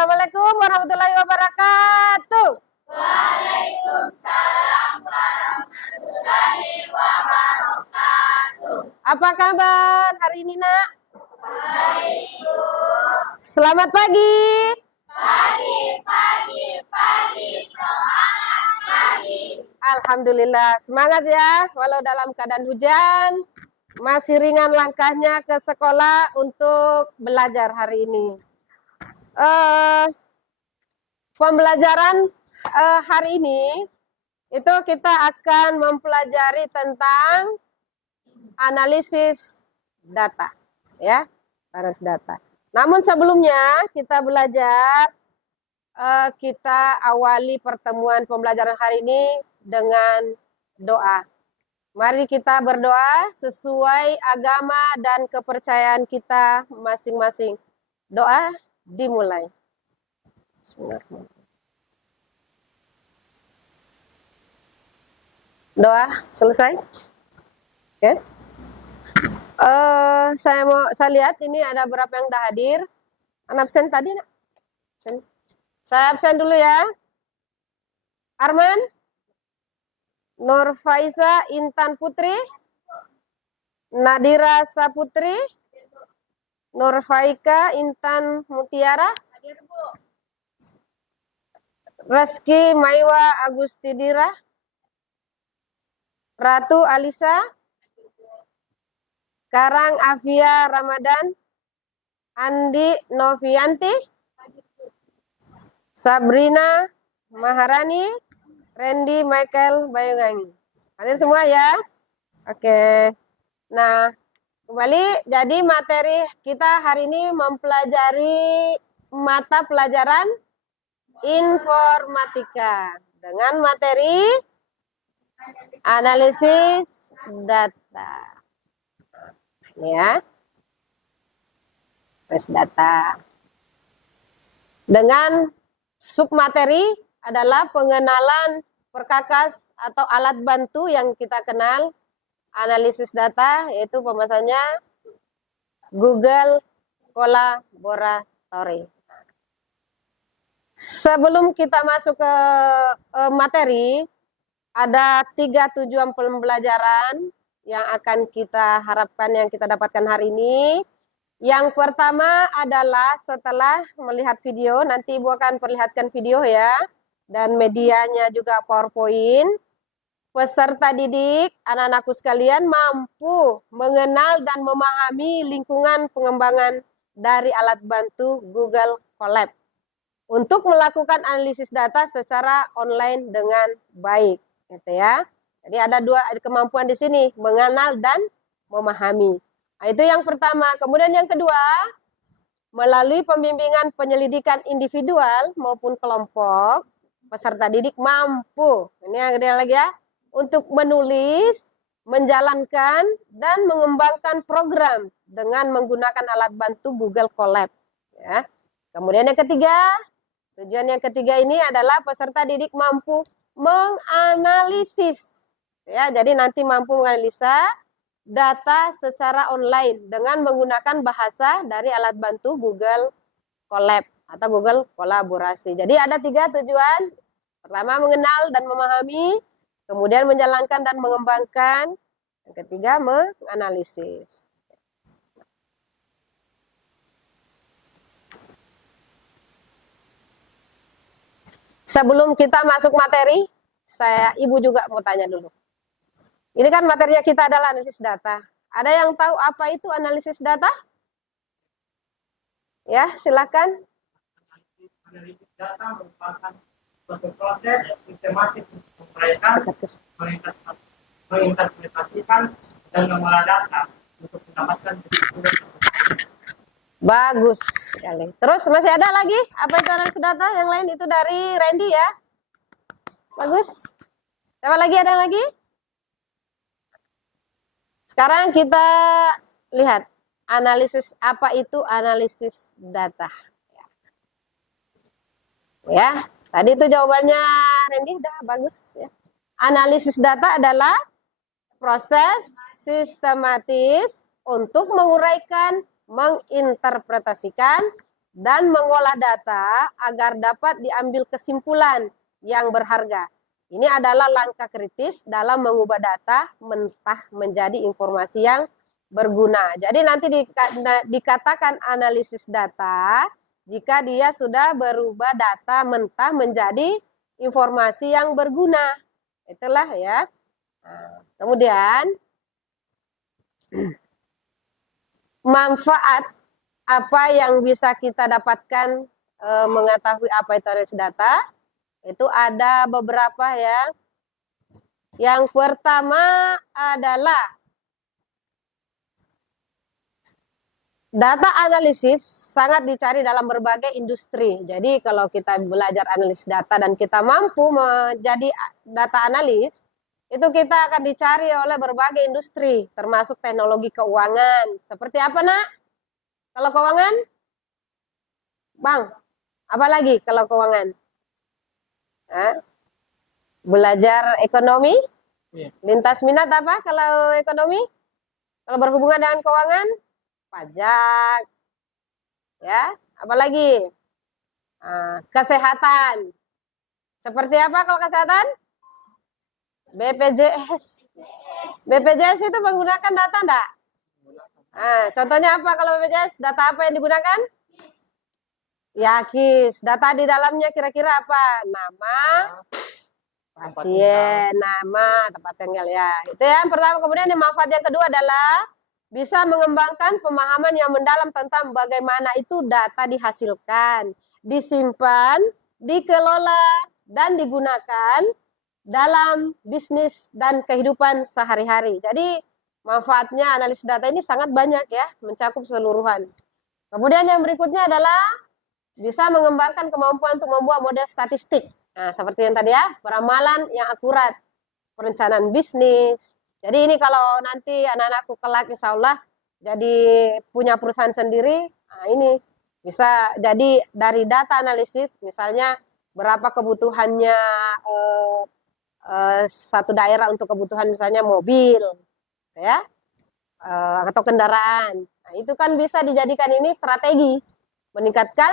Assalamualaikum warahmatullahi wabarakatuh. Waalaikumsalam warahmatullahi wabarakatuh. Apa kabar hari ini, Nak? Baik, Bu. Selamat pagi. Pagi. Semangat pagi. Alhamdulillah, semangat ya. Walau dalam keadaan hujan, masih ringan langkahnya ke sekolah untuk belajar hari ini. Pembelajaran hari ini itu kita akan mempelajari tentang analisis data, ya, analisis data. Namun sebelumnya kita belajar, kita awali pertemuan pembelajaran hari ini dengan doa. Mari kita berdoa sesuai agama dan kepercayaan kita masing-masing. Doa dimulai. Doa selesai. Oke. Saya lihat ini ada berapa yang dah hadir. Anak absen tadi, Nak? Saya absen dulu ya. Arman, Nur Faiza Intan Putri, Nadira Saputri, Nur Faika Intan Mutiara, Hadir, Bu. Reski Maiwa Agustidira, Ratu Alisa, Karang Afia Ramadan, Andi Novianti, Sabrina Maharani, Randy Michael Bayungangi. Hadir semua ya? Oke. Nah, kembali, jadi materi kita hari ini mempelajari mata pelajaran informatika dengan materi analisis data. Ya. Analisis data. Dengan submateri adalah pengenalan perkakas atau alat bantu yang kita kenal analisis data, yaitu pembahasannya Google Collaboratory. Sebelum kita masuk ke materi, ada 3 tujuan pembelajaran yang akan kita harapkan yang kita dapatkan hari ini. Yang pertama adalah setelah melihat video, nanti Ibu akan perlihatkan video ya, dan medianya juga PowerPoint. Peserta didik, anak-anakku sekalian mampu mengenal dan memahami lingkungan pengembangan dari alat bantu Google Colab untuk melakukan analisis data secara online dengan baik, gitu ya. Jadi ada 2 kemampuan di sini, mengenal dan memahami. Nah, itu yang pertama. Kemudian yang kedua, melalui pembimbingan penyelidikan individual maupun kelompok, peserta didik mampu, ini yang ada lagi ya, untuk menulis, menjalankan, dan mengembangkan program dengan menggunakan alat bantu Google Colab. Ya. Kemudian yang ketiga, tujuan yang ketiga ini adalah peserta didik mampu menganalisis. Ya, jadi nanti mampu menganalisa data secara online dengan menggunakan bahasa dari alat bantu Google Colab atau Google Kolaborasi. Jadi ada 3 tujuan. Pertama, mengenal dan memahami, kemudian menjalankan dan mengembangkan, yang ketiga menganalisis. Sebelum kita masuk materi, Ibu juga mau tanya dulu. Ini kan materinya kita adalah analisis data. Ada yang tahu apa itu analisis data? Ya, silakan. Analisis data merupakan suatu proses sistematis untuk menguraikan, menginterpretasikan, dan mengolah data untuk mendapatkan kesimpulan. Bagus sekali. Terus masih ada lagi? Apa itu analisis data? Yang lain itu dari Randy ya. Bagus. Siapa lagi? Ada yang lagi? Sekarang kita lihat analisis, apa itu analisis data. Ya, tadi itu jawabannya Randy udah bagus ya. Analisis data adalah proses sistematis untuk menguraikan, menginterpretasikan, dan mengolah data agar dapat diambil kesimpulan yang berharga. Ini adalah langkah kritis dalam mengubah data mentah menjadi informasi yang berguna. Jadi nanti dikatakan analisis data jika dia sudah berubah data mentah menjadi informasi yang berguna. Itulah ya. Nah, kemudian manfaat apa yang bisa kita dapatkan mengetahui apa itu analisis data? Itu ada beberapa ya. Yang pertama adalah data analisis sangat dicari dalam berbagai industri. Jadi kalau kita belajar analisis data dan kita mampu menjadi data analis, itu kita akan dicari oleh berbagai industri, termasuk teknologi keuangan. Seperti apa, Nak? Kalau keuangan? Bang, apa lagi kalau keuangan? Belajar ekonomi? Lintas minat apa kalau ekonomi? Kalau berhubungan dengan keuangan? Pajak. Ya, apalagi? Kesehatan. Seperti apa kalau kesehatan? BPJS. BPJS itu menggunakan data enggak? Contohnya apa kalau BPJS? Data apa yang digunakan? Ya, KIS. Data di dalamnya kira-kira apa? Nama pasien, nama, tempat tinggal ya. Itu yang pertama. Kemudian yang manfaat yang kedua adalah bisa mengembangkan pemahaman yang mendalam tentang bagaimana itu data dihasilkan, disimpan, dikelola, dan digunakan dalam bisnis dan kehidupan sehari-hari. Jadi manfaatnya analisis data ini sangat banyak ya, mencakup keseluruhan. Kemudian yang berikutnya adalah bisa mengembangkan kemampuan untuk membuat model statistik. Nah, seperti yang tadi ya, peramalan yang akurat, perencanaan bisnis. Jadi ini kalau nanti anak-anakku kelak insya Allah jadi punya perusahaan sendiri, nah ini bisa jadi dari data analisis, misalnya berapa kebutuhannya satu daerah untuk kebutuhan misalnya mobil, ya, atau kendaraan. Nah, itu kan bisa dijadikan ini strategi, meningkatkan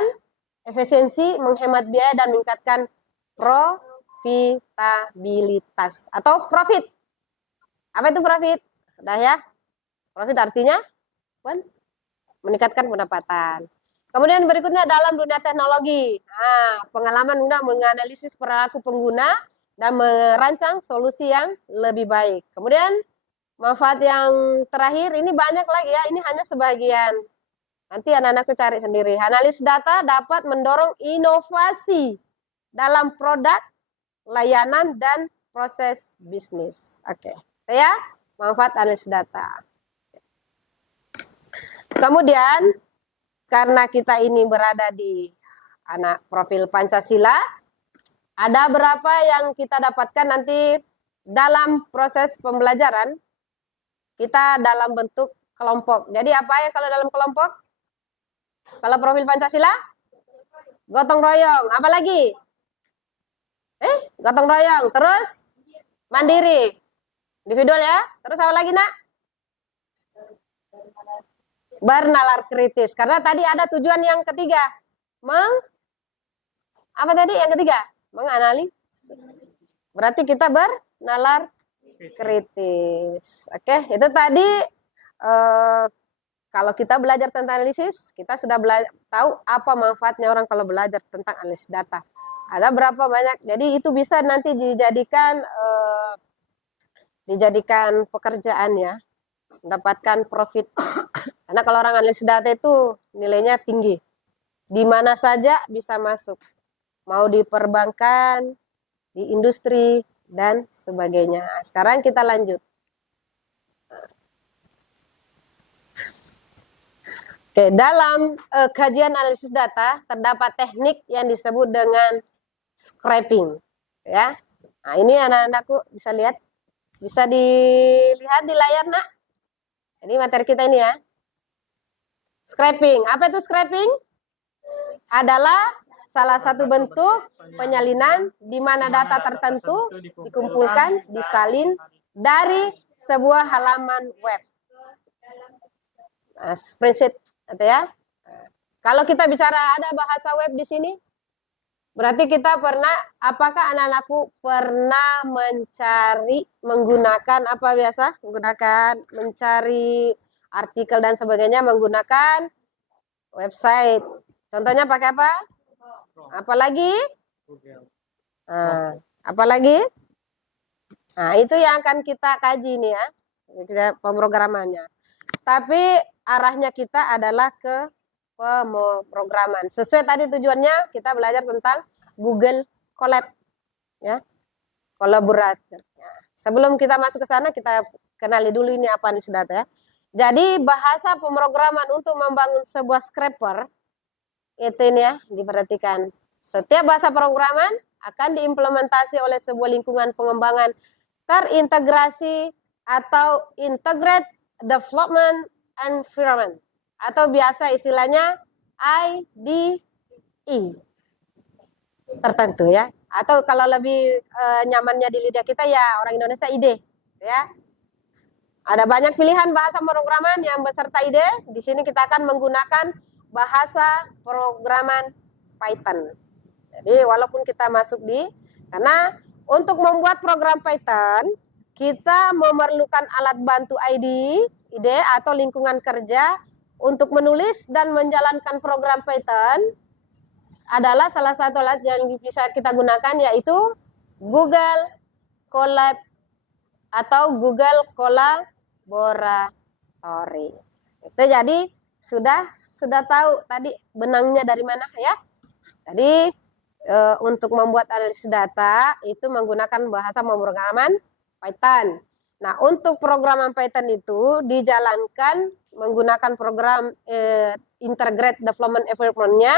efisiensi, menghemat biaya, dan meningkatkan profitabilitas atau profit. Apa itu profit? Udah ya. Profit artinya meningkatkan pendapatan. Kemudian berikutnya dalam dunia teknologi. Pengalaman guna menganalisis perilaku pengguna dan merancang solusi yang lebih baik. Kemudian manfaat yang terakhir, ini banyak lagi ya, ini hanya sebagian. Nanti anak-anakku cari sendiri. Analisis data dapat mendorong inovasi dalam produk, layanan, dan proses bisnis. Oke. Ya, manfaat analisis data. Kemudian, karena kita ini berada di anak profil Pancasila, ada berapa yang kita dapatkan nanti dalam proses pembelajaran, kita dalam bentuk kelompok. Jadi apa ya kalau dalam kelompok? Kalau profil Pancasila? Gotong royong. Apa lagi? Gotong royong. Terus? Mandiri. Individual ya. Terus apa lagi, Nak? Bernalar kritis. Karena tadi ada tujuan yang ketiga. Apa tadi yang ketiga? Menganalisis. Berarti kita bernalar kritis. Oke, itu tadi kalau kita belajar tentang analisis, kita sudah tahu apa manfaatnya orang kalau belajar tentang analisis data. Ada berapa banyak. Jadi itu bisa nanti dijadikan pekerjaan ya, mendapatkan profit. Karena kalau orang analisis data itu nilainya tinggi. Di mana saja bisa masuk. Mau di perbankan, di industri, dan sebagainya. Sekarang kita lanjut. Oke, dalam kajian analisis data terdapat teknik yang disebut dengan scraping, ya. Nah, ini anak-anakku bisa lihat, bisa dilihat di layar, Nak. Jadi materi kita ini ya. Scraping, apa itu scraping? Adalah salah satu bentuk penyalinan di mana data tertentu dikumpulkan, disalin dari sebuah halaman web. Spreadsheet, gitu ya. Kalau kita bicara ada bahasa web di sini, berarti kita pernah, apakah anak-anakku pernah menggunakan apa biasa? Mencari artikel dan sebagainya menggunakan website. Contohnya pakai apa? Apalagi? Nah, apalagi? Nah, itu yang akan kita kaji nih ya, pemrogramannya. Tapi arahnya kita adalah ke pemrograman. Sesuai tadi tujuannya kita belajar tentang Google Colab, ya, kolaborator. Ya. Sebelum kita masuk ke sana, kita kenali dulu ini apa nih data ya. Jadi bahasa pemrograman untuk membangun sebuah scraper itu ini ya, diperhatikan. Setiap bahasa programan akan diimplementasi oleh sebuah lingkungan pengembangan terintegrasi atau integrate development environment, atau biasa istilahnya IDE tertentu ya, atau kalau lebih nyamannya di lidah kita ya orang Indonesia IDE ya. Ada banyak pilihan bahasa pemrograman yang beserta IDE. Di sini kita akan menggunakan bahasa pemrograman Python. Jadi walaupun kita masuk karena untuk membuat program Python kita memerlukan alat bantu IDE atau lingkungan kerja. Untuk menulis dan menjalankan program Python adalah salah satu alat yang bisa kita gunakan, yaitu Google Colab atau Google Collaboratory. Itu jadi sudah tahu tadi benangnya dari mana ya. Jadi untuk membuat analisis data itu menggunakan bahasa pemrograman Python. Nah, untuk programan Python itu dijalankan menggunakan program Integrate Development Environment-nya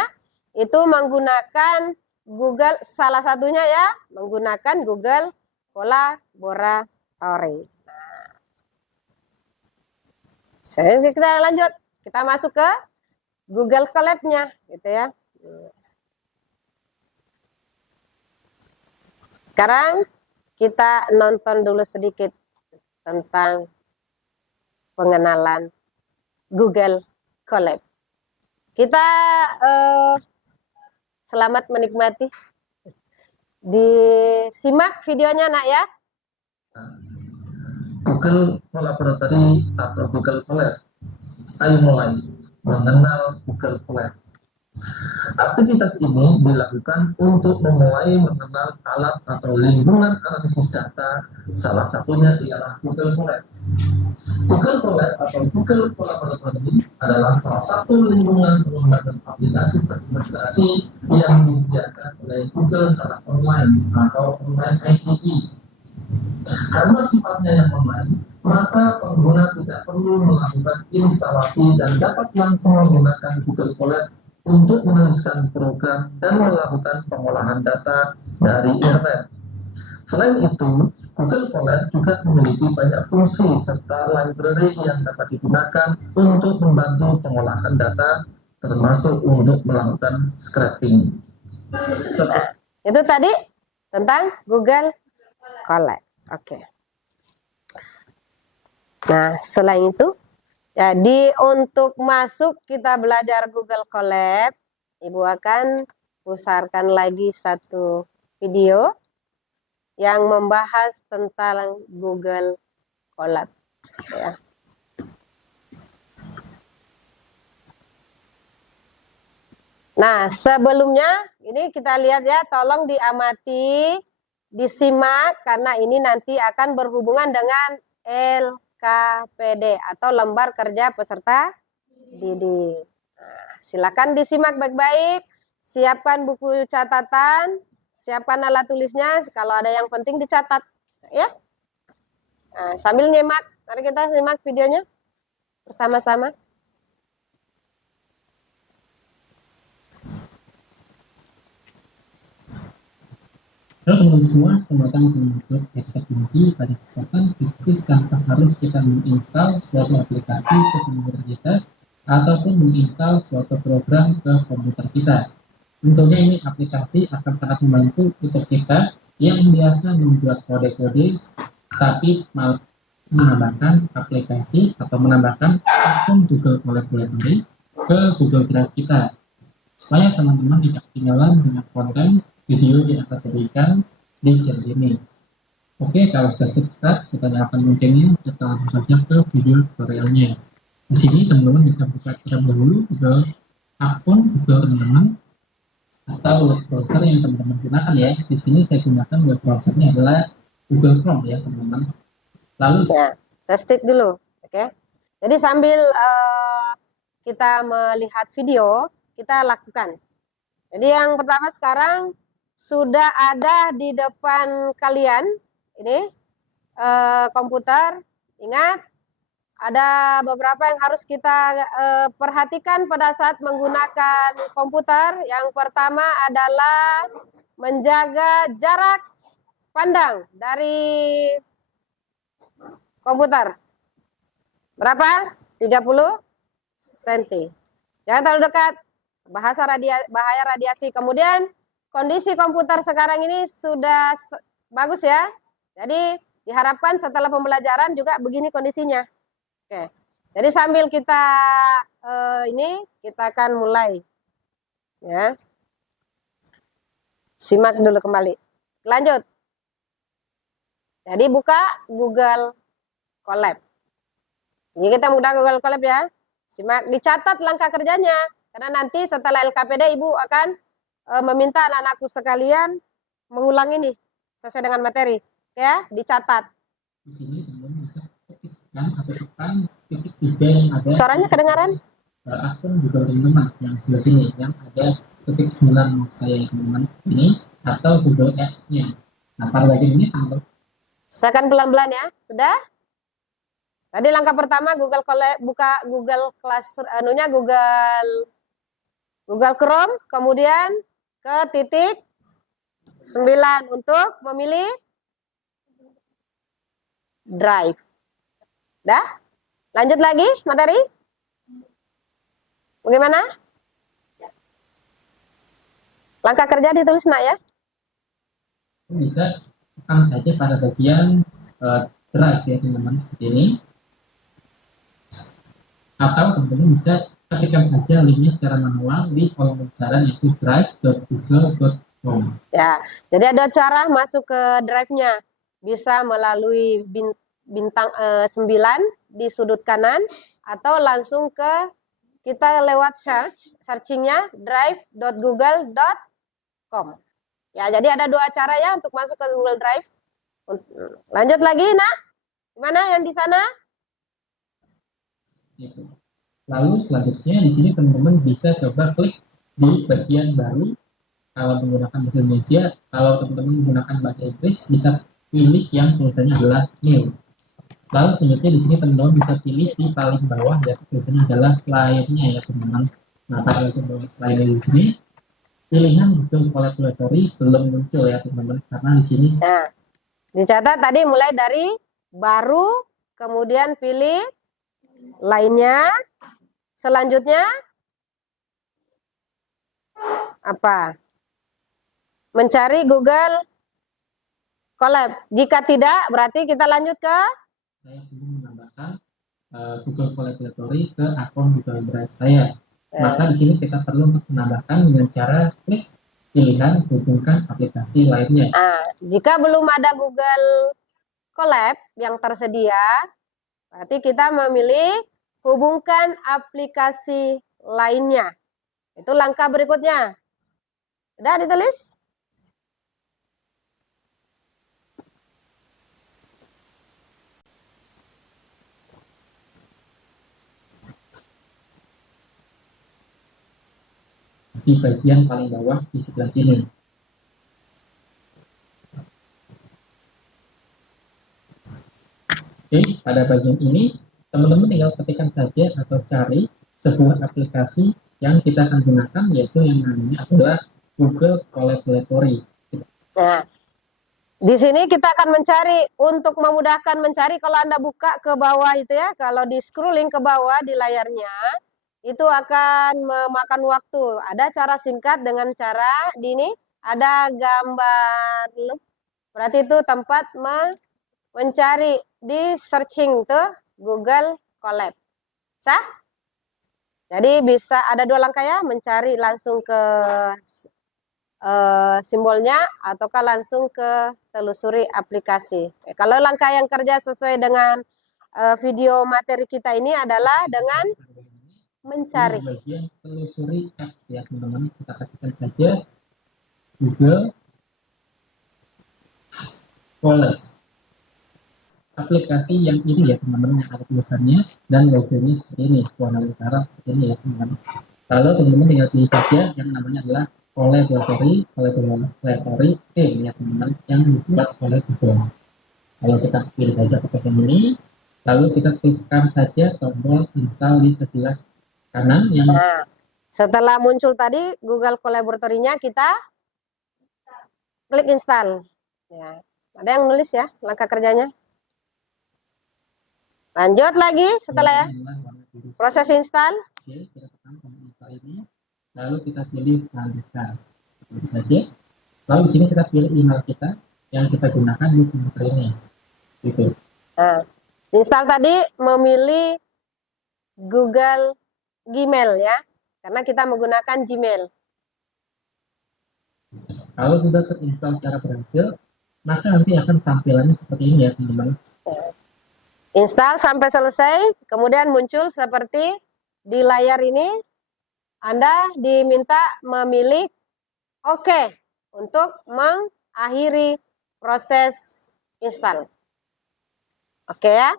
itu menggunakan Google, salah satunya ya, menggunakan Google Collaboratory. Nah, kita lanjut, kita masuk ke Google Colab-nya gitu ya. Sekarang kita nonton dulu sedikit tentang pengenalan Google Colab. Kita selamat menikmati. Disimak videonya nak ya. Google Collaboratory atau Google Colab. Ayo mulai mengenal Google Colab. Aktivitas ini dilakukan untuk memulai mengenal alat atau lingkungan analisis data, salah satunya ialah Google Colab. Google Colab atau Google Collaboratory adalah salah satu lingkungan pengembangan aplikasi terintegrasi yang disediakan oleh Google secara online atau online IDE. Karena sifatnya yang online, maka pengguna tidak perlu melakukan instalasi dan dapat langsung menggunakan Google Colab untuk menuliskan program dan melakukan pengolahan data dari internet. Selain itu, Google Colab juga memiliki banyak fungsi serta library yang dapat digunakan untuk membantu pengolahan data, termasuk untuk melakukan scraping. Itu tadi tentang Google Colab. Oke. Nah, selain itu, jadi untuk masuk kita belajar Google Colab, Ibu akan pusarkan lagi satu video yang membahas tentang Google Colab. Ya. Nah, sebelumnya ini kita lihat ya, tolong diamati, disimak karena ini nanti akan berhubungan dengan LKPD atau lembar kerja peserta didik. Nah, silakan disimak baik-baik, siapkan buku catatan, siapkan alat tulisnya, kalau ada yang penting dicatat ya. Nah, sambil nyimak, mari kita simak videonya bersama-sama. Halo teman-teman semua, selamat datang di Job Expert Kunci. Pada kesempatan tips tanpa harus kita menginstal suatu aplikasi ke komputer kita ataupun menginstal suatu program ke komputer kita. Tentunya ini aplikasi akan sangat membantu untuk kita yang biasa membuat kode-kode tapi mau menambahkan aplikasi atau menambahkan akun Google Collaboratory ke Google Drive kita. supaya teman-teman tidak ketinggalan dengan konten video yang akan sajikan di channel ini. Oke, kalau sudah subscribe, kita nyalakan loncengnya, kita langsung saja ke video tutorialnya. Di sini teman-teman bisa buka terlebih dahulu Google akun Google teman-teman atau web browser yang teman-teman gunakan ya. Di sini saya gunakan web browsernya adalah Google Chrome ya teman-teman. Lalu Ya, saya start dulu, oke. Jadi sambil kita melihat video, kita lakukan. Jadi yang pertama sekarang sudah ada di depan kalian ini komputer. Ingat, ada beberapa yang harus kita perhatikan pada saat menggunakan komputer. Yang pertama adalah menjaga jarak pandang dari komputer. Berapa? 30 cm. Jangan terlalu dekat. Bahaya radiasi. Kemudian kondisi komputer sekarang ini sudah bagus ya. Jadi diharapkan setelah pembelajaran juga begini kondisinya. Oke. Jadi sambil kita kita akan mulai. Ya. Simak dulu kembali. Lanjut. Jadi buka Google Colab. Ini kita mudah Google Colab ya. Simak, dicatat langkah kerjanya. Karena nanti setelah LKPD Ibu akan meminta anak-anakku sekalian mengulang ini sesuai dengan materi. Ya, dicatat. di sini teman-teman bisa ketikkan atau tekan titik 3 yang ada. Suaranya kedengaran? Akun Google teman-teman yang sebelah sini yang ada ketik 9 saya teman-teman ini atau Google Apps-nya. Nah, pada bagian ini teman-teman Saya akan pelan-pelan ya. Sudah? Tadi langkah pertama Google Colab, buka Google Classroom, Google Chrome, kemudian ke titik 9 untuk memilih Drive. Dah? Lanjut lagi materi? Bagaimana? Langkah kerja ditulis nak ya? bisa tekan saja pada bagian Drive ya teman-teman seperti ini. Atau teman-teman bisa ketikkan saja linknya secara manual di kolom pembicaraan yaitu drive.google.com. Ya, jadi ada cara masuk ke drive-nya. Bisa melalui bintang 9 di sudut kanan atau langsung ke kita lewat searchingnya drive.google.com. Ya, jadi ada dua cara ya untuk masuk ke Google Drive. Lanjut lagi, nak. Gimana yang di sana? Gitu. Lalu selanjutnya di sini teman-teman bisa coba klik di bagian baru kalau menggunakan bahasa Indonesia. Kalau teman-teman menggunakan bahasa Inggris bisa pilih yang tulisannya adalah new. Lalu selanjutnya di sini teman-teman bisa pilih di paling bawah yaitu tulisannya adalah lainnya ya teman-teman. Nah pada lainnya di sini pilihan Google Collaboratory belum muncul ya teman-teman karena di sini. Nah, dicatat tadi mulai dari baru, kemudian pilih lainnya. Selanjutnya apa? Mencari Google Colab. Jika tidak, berarti kita lanjut ke Saya belum menambahkan Google Collaboratory ke akun Google Drive saya. Maka di sini kita perlu untuk menambahkan dengan cara klik pilihan hubungkan aplikasi lainnya. Jika belum ada Google Colab yang tersedia, berarti kita memilih hubungkan aplikasi lainnya. Itu langkah berikutnya. Sudah ditulis? Di bagian paling bawah di sebelah sini. Oke, pada bagian ini teman-teman tinggal ketikkan saja atau cari sebuah aplikasi yang kita akan gunakan yaitu yang namanya adalah Google Collaboratory. Nah, di sini kita akan mencari untuk memudahkan mencari. Kalau Anda buka ke bawah itu ya, kalau di scrolling ke bawah di layarnya itu akan memakan waktu. Ada cara singkat dengan cara di ini ada gambar loop. Berarti itu tempat mencari di searching tuh Google Colab. Sah? Jadi bisa ada 2 langkah ya, mencari langsung ke simbolnya ataukah langsung ke telusuri aplikasi. Kalau langkah yang kerja sesuai dengan video materi kita ini adalah dengan mencari. Di bagian telusuri apps ya teman-teman, kita ketikkan saja Google College. Aplikasi yang ini ya teman-teman, yang ada tulisannya dan logonya seperti ini, warna utara seperti ini ya teman-teman. Lalu teman-teman tinggal pilih saja yang namanya adalah Collaboratory Team ya teman-teman, yang dibuat oleh Google. Kalau kita pilih saja aplikasi ini, lalu kita klikkan saja tombol install di sebelah kanan yang Nah, setelah muncul tadi Google Collaboratory-nya, kita klik install. Ya, ada yang nulis ya langkah kerjanya. Lanjut lagi setelah ya proses install. Oke, kita tekan tombol install ini, lalu kita pilih lanjutkan. Seperti saja. Lalu di sini kita pilih email kita yang kita gunakan di komputer ini. Gitu. Nah, install tadi memilih Google Gmail ya, karena kita menggunakan Gmail. Kalau sudah terinstall secara berhasil, maka nanti akan tampilannya seperti ini ya teman-teman. Install sampai selesai, kemudian muncul seperti di layar ini. Anda diminta memilih OK untuk mengakhiri proses install. Oke ya.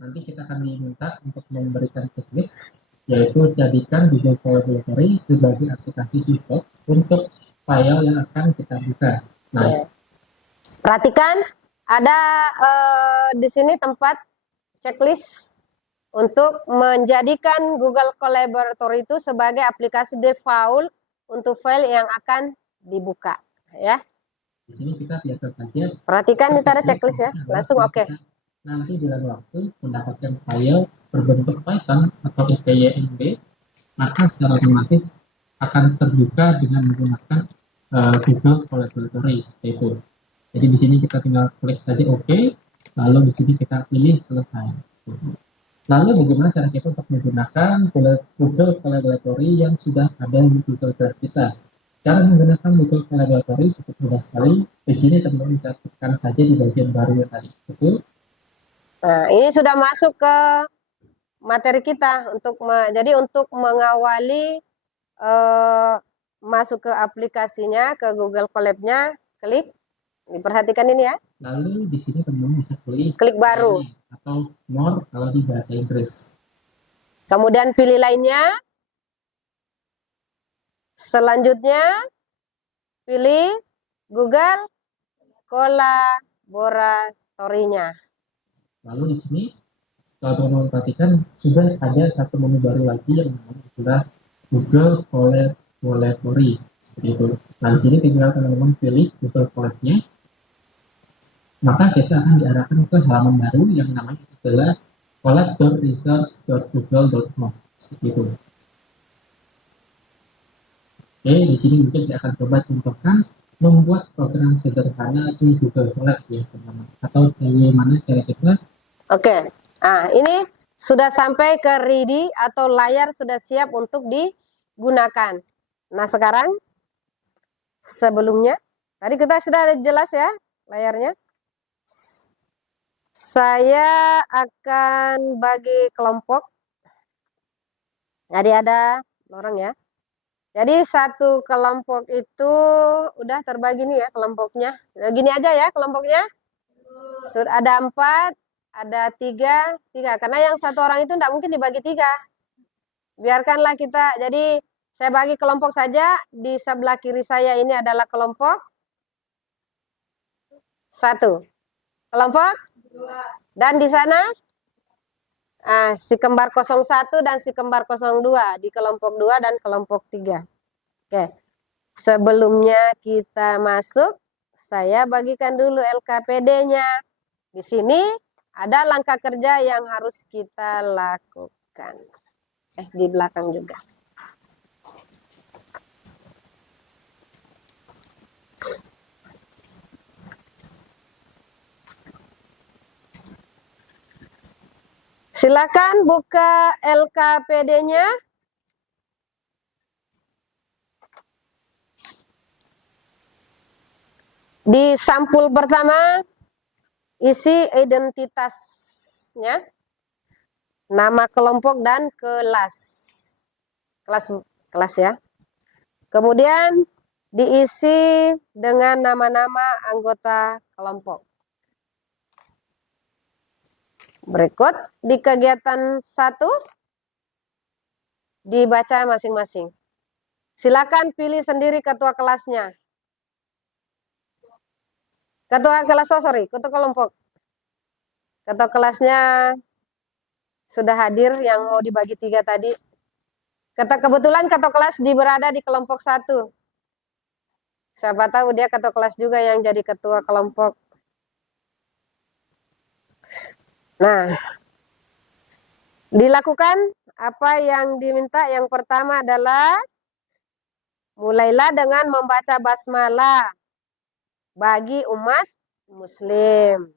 Nanti kita akan diminta untuk memberikan checklist, yaitu jadikan Google Collaboratory sebagai aplikasi default untuk file yang akan kita buka. Nah, Perhatikan ada di sini tempat checklist untuk menjadikan Google Collaboratory itu sebagai aplikasi default untuk file yang akan dibuka ya. di sini kita biarkan saja. Perhatikan itu ada checklist ya, langsung oke. Nanti dalam waktu mendapatkan file berbentuk Python atau IPYNB, maka secara otomatis akan terbuka dengan menggunakan Google Collaboratory seperti itu. Jadi di sini kita tinggal klik saja OK, lalu di sini kita pilih selesai. Lalu bagaimana cara kita untuk menggunakan Google Collaboratory yang sudah ada di Google Drive kita? Cara menggunakan Google Collaboratory cukup mudah sekali. Di sini teman-teman bisa tekan saja di bagian baru tadi. Betul? Nah, ini sudah masuk ke materi kita jadi untuk mengawali masuk ke aplikasinya, ke Google Colab-nya, klik. Diperhatikan ini ya. Lalu di sini teman-teman bisa pilih Klik baru atau more kalau di bahasa Inggris. Kemudian pilih lainnya. Selanjutnya pilih Google Collaboratory-nya. Lalu di sini kalau teman-teman perhatikan sudah ada satu menu baru lagi yang namanya adalah Google Collaboratory seperti itu. Nah di sini tinggal teman-teman pilih Google Colab-nya, maka kita akan diarahkan ke halaman baru yang namanya adalah collab.research.google.com seperti itu. Oke, di sini mungkin saya akan coba contohkan membuat program sederhana di Google Colab ya teman-teman. Atau bagaimana cara kita. Oke, nah ini sudah sampai ke ready atau layar sudah siap untuk digunakan. Nah sekarang sebelumnya, tadi kita sudah jelas ya layarnya. Saya akan bagi kelompok. Jadi ada orang ya. Jadi satu kelompok itu udah terbagi nih ya kelompoknya. Gini aja ya kelompoknya. Sudah ada 4. Ada 3, karena yang satu orang itu tidak mungkin dibagi 3. Biarkanlah kita, jadi saya bagi kelompok saja. Di sebelah kiri saya ini adalah kelompok 1. Kelompok 2. Dan di sana si kembar 01 dan si kembar 02 di kelompok 2 dan kelompok 3. Oke. Sebelumnya kita masuk, saya bagikan dulu LKPD-nya. Di sini ada langkah kerja yang harus kita lakukan. Di belakang juga. Silakan buka LKPD-nya. Di sampul pertama, isi identitasnya, nama kelompok dan kelas. Kelas ya. Kemudian diisi dengan nama-nama anggota kelompok. Berikut di kegiatan 1 dibaca masing-masing. Silakan pilih sendiri ketua kelasnya. Ketua kelompok. Ketua kelasnya sudah hadir yang mau dibagi 3 tadi. Kebetulan ketua kelas berada di kelompok 1. Siapa tahu dia ketua kelas juga yang jadi ketua kelompok. Nah, dilakukan apa yang diminta. Yang pertama adalah mulailah dengan membaca basmalah bagi umat muslim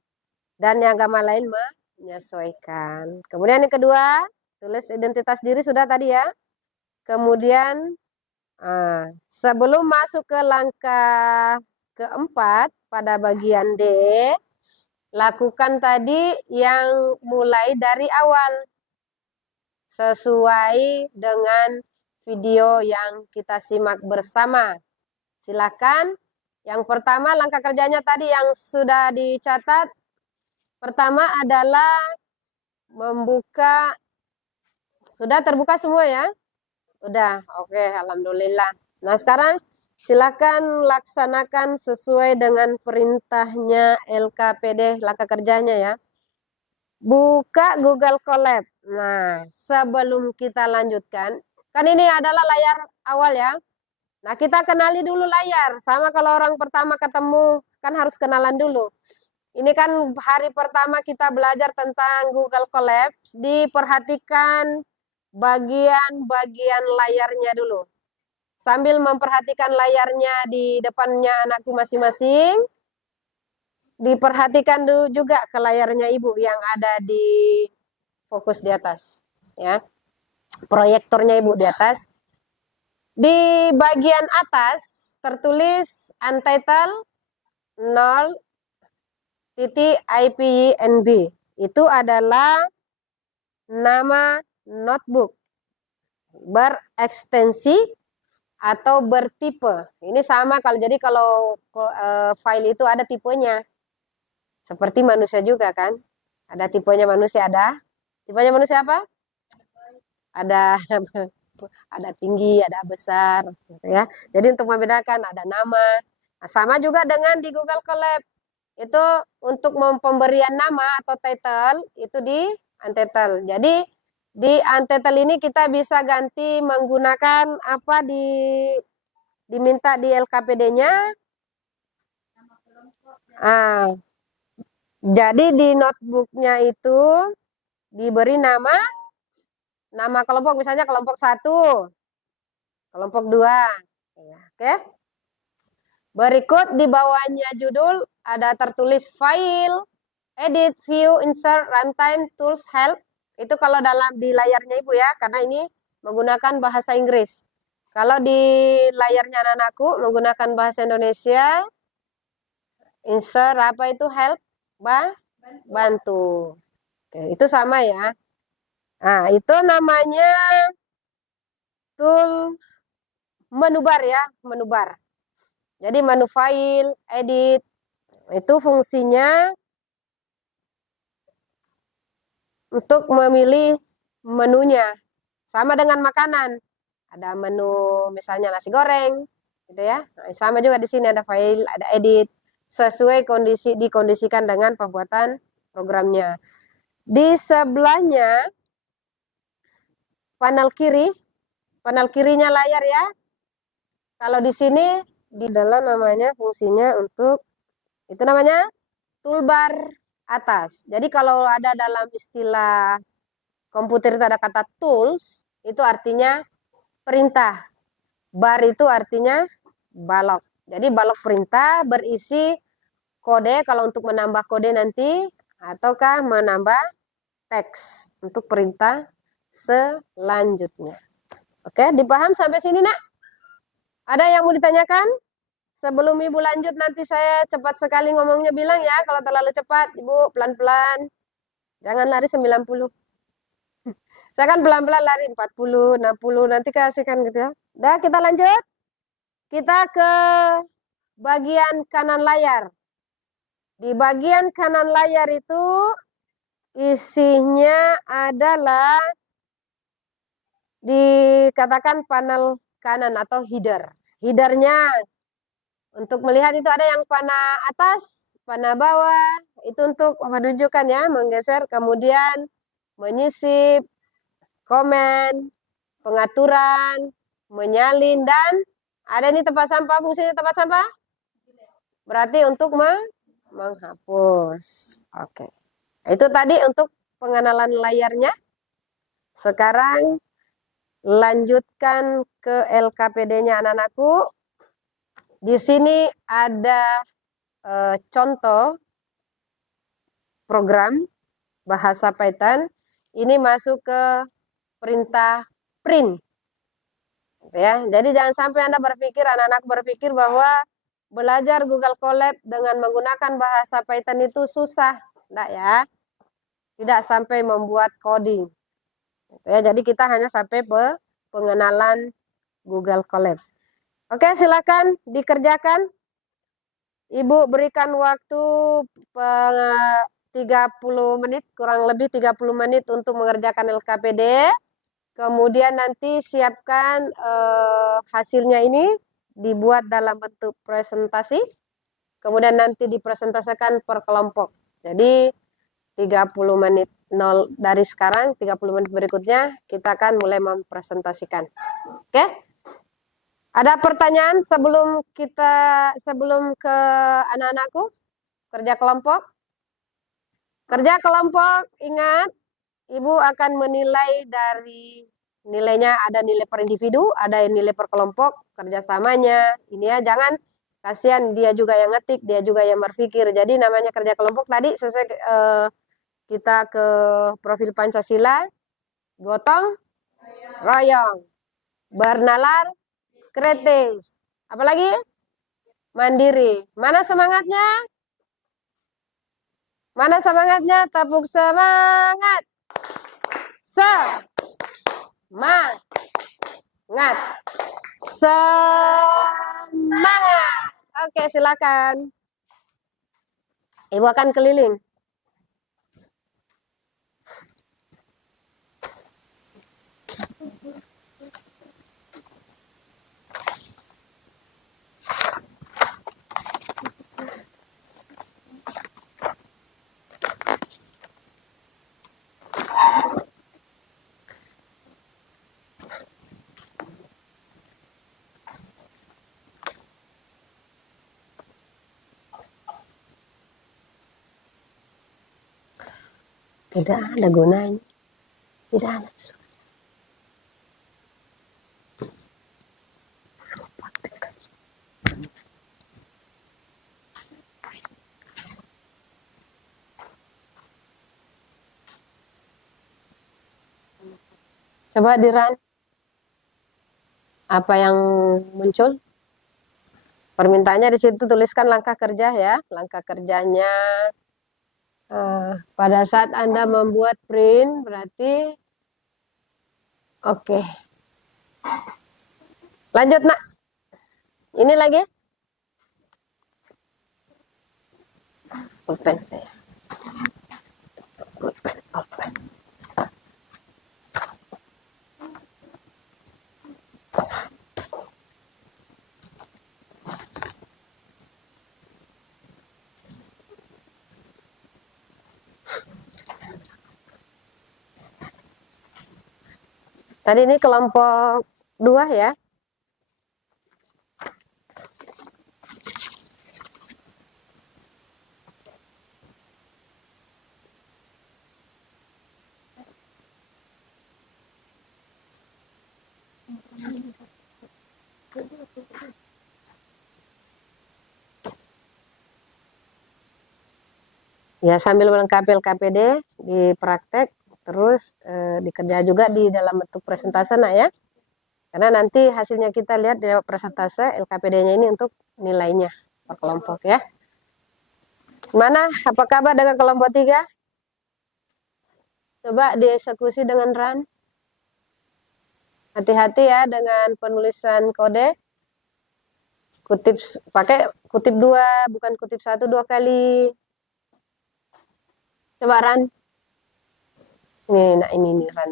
dan yang agama lain menyesuaikan. Kemudian yang kedua, tulis identitas diri sudah tadi ya. Kemudian sebelum masuk ke langkah keempat pada bagian D, lakukan tadi yang mulai dari awal sesuai dengan video yang kita simak bersama. Silakan. Yang pertama langkah kerjanya tadi yang sudah dicatat. Pertama adalah membuka. Sudah terbuka semua ya? Udah, oke, alhamdulillah. Nah sekarang silakan laksanakan sesuai dengan perintahnya LKPD, langkah kerjanya ya. Buka Google Colab. Nah sebelum kita lanjutkan, kan ini adalah layar awal ya. Nah, kita kenali dulu layar. Sama kalau orang pertama ketemu, kan harus kenalan dulu. Ini kan hari pertama kita belajar tentang Google Colab. Diperhatikan bagian-bagian layarnya dulu. Sambil memperhatikan layarnya di depannya anakku masing-masing, diperhatikan dulu juga ke layarnya ibu yang ada di fokus di atas. Ya, proyektornya ibu di atas. Di bagian atas tertulis untitled 0.ipynb. Itu adalah nama notebook berekstensi atau bertipe. Ini sama kalau file itu ada tipenya. Seperti manusia juga kan. Ada tipenya manusia ada. Tipenya manusia apa? Ada tinggi, ada besar, gitu ya. Jadi untuk membedakan ada nama. Nah, sama juga dengan di Google Colab. Itu untuk pemberian nama atau title itu di untitled. Jadi di untitled ini kita bisa ganti menggunakan apa diminta di LKPD-nya. Jadi di notebooknya itu diberi nama kelompok, misalnya kelompok 1, kelompok 2. Oke. Berikut di bawahnya judul ada tertulis file, edit, view, insert, runtime, tools, help. Itu kalau di layarnya ibu ya, karena ini menggunakan bahasa Inggris. Kalau di layarnya anakku menggunakan bahasa Indonesia, insert apa itu help, bantu. Oke, itu sama ya. Nah, itu namanya tool menubar ya, menubar. Jadi menu file, edit, itu fungsinya untuk memilih menunya. Sama dengan makanan. Ada menu misalnya nasi goreng, gitu ya. Nah, sama juga di sini ada file, ada edit, sesuai dikondisikan dengan pembuatan programnya. Di sebelahnya panel kirinya layar ya. Kalau di sini di dalam namanya fungsinya untuk itu namanya toolbar atas. Jadi kalau ada dalam istilah komputer itu ada kata tools, itu artinya perintah. Bar itu artinya balok. Jadi balok perintah berisi kode kalau untuk menambah kode nanti ataukah menambah teks untuk perintah selanjutnya. Oke, dipaham sampai sini nak? Ada yang mau ditanyakan? sebelum Ibu lanjut nanti saya cepat sekali ngomongnya bilang ya, kalau terlalu cepat Ibu pelan-pelan. Jangan lari 90. Saya kan pelan-pelan lari 40, 60, nanti kasihkan gitu ya. Udah, kita lanjut. Kita ke bagian kanan layar. Di bagian kanan layar itu isinya adalah dikatakan panel kanan atau header. Headernya untuk melihat itu ada yang panah atas, panah bawah. Itu untuk menunjukkan ya, menggeser, kemudian menyisip, komen, pengaturan, menyalin, dan ada ini tempat sampah. Fungsinya tempat sampah berarti untuk menghapus. Oke. Itu tadi untuk pengenalan layarnya. Sekarang lanjutkan ke LKPD-nya anak-anakku. Di sini ada contoh program bahasa Python. Ini masuk ke perintah print. Ya, jadi jangan sampai Anda berpikir, anak-anak berpikir bahwa belajar Google Colab dengan menggunakan bahasa Python itu susah. Enggak ya. Tidak sampai membuat coding. Ya, jadi kita hanya sampai pengenalan Google Colab. Oke, silakan dikerjakan. Ibu berikan waktu 30 menit, kurang lebih 30 menit untuk mengerjakan LKPD. Kemudian nanti siapkan hasilnya ini dibuat dalam bentuk presentasi. Kemudian nanti dipresentasikan per kelompok. Jadi 30 menit dari sekarang, 30 menit berikutnya kita akan mulai mempresentasikan. Oke? Ada pertanyaan sebelum ke anak-anakku? Kerja kelompok? Kerja kelompok, ingat, Ibu akan menilai dari nilainya, ada nilai per individu, ada nilai per kelompok, kerjasamanya. Ini ya, jangan kasihan dia juga yang ngetik, dia juga yang berpikir. Jadi namanya kerja kelompok tadi sesuai kita ke profil Pancasila, gotong royong, bernalar kritis, apalagi mandiri. Mana semangatnya? Mana semangatnya? Tepuk semangat. Semangat. Semangat. Oke, silakan. Ibu akan keliling. Tidak ada gunanya. Tidak ada. Coba di-run. Apa yang muncul? Permintaannya di situ tuliskan langkah kerja ya. Langkah kerjanya pada saat Anda membuat print berarti oke. Lanjut nak. Ini lagi. Pulpen saya. Pulpen. Tadi ini kelompok 2 ya. Ya, sambil melengkapi LKPD di praktek, terus dikerja juga di dalam bentuk presentasi nak ya. Karena nanti hasilnya kita lihat di persentase LKPD-nya ini untuk nilainya per kelompok ya. Mana? Apa kabar dengan kelompok 3? Coba dieksekusi dengan run. Hati-hati ya dengan penulisan kode. Pakai kutip 2, bukan kutip 1 2 kali. Coba run. Nah ini nih run.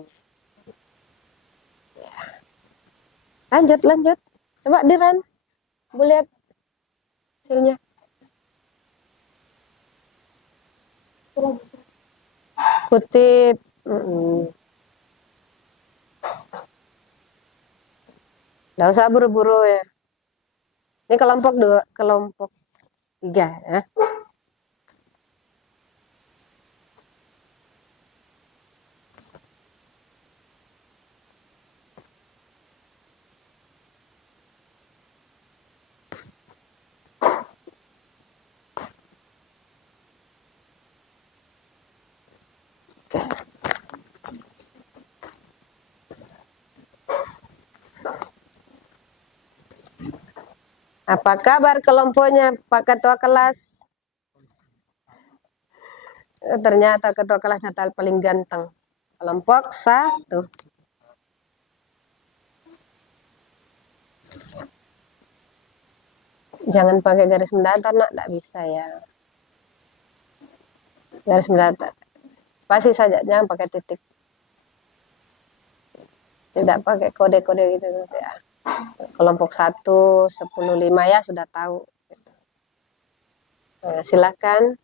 Ya. Lanjut. Coba di run. Bu lihat hasilnya. Kutip. Nggak usah buru-buru ya. Ini kelompok 2, kelompok 3 ya. Apa kabar kelompoknya Pak Ketua Kelas? Ternyata Ketua Kelasnya paling ganteng. Kelompok 1. Jangan pakai garis mendatar, nak. Tidak bisa ya. Garis mendatar. Pasti saja, jangan pakai titik. Tidak pakai kode-kode gitu ya. Kelompok 1, 10-5 ya sudah tahu. Nah, silakan.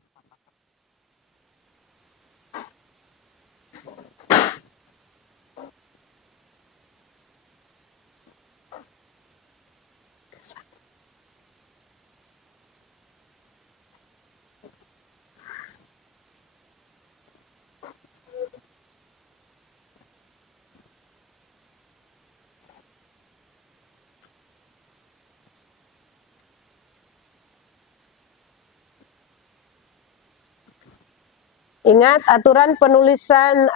Ingat aturan penulisan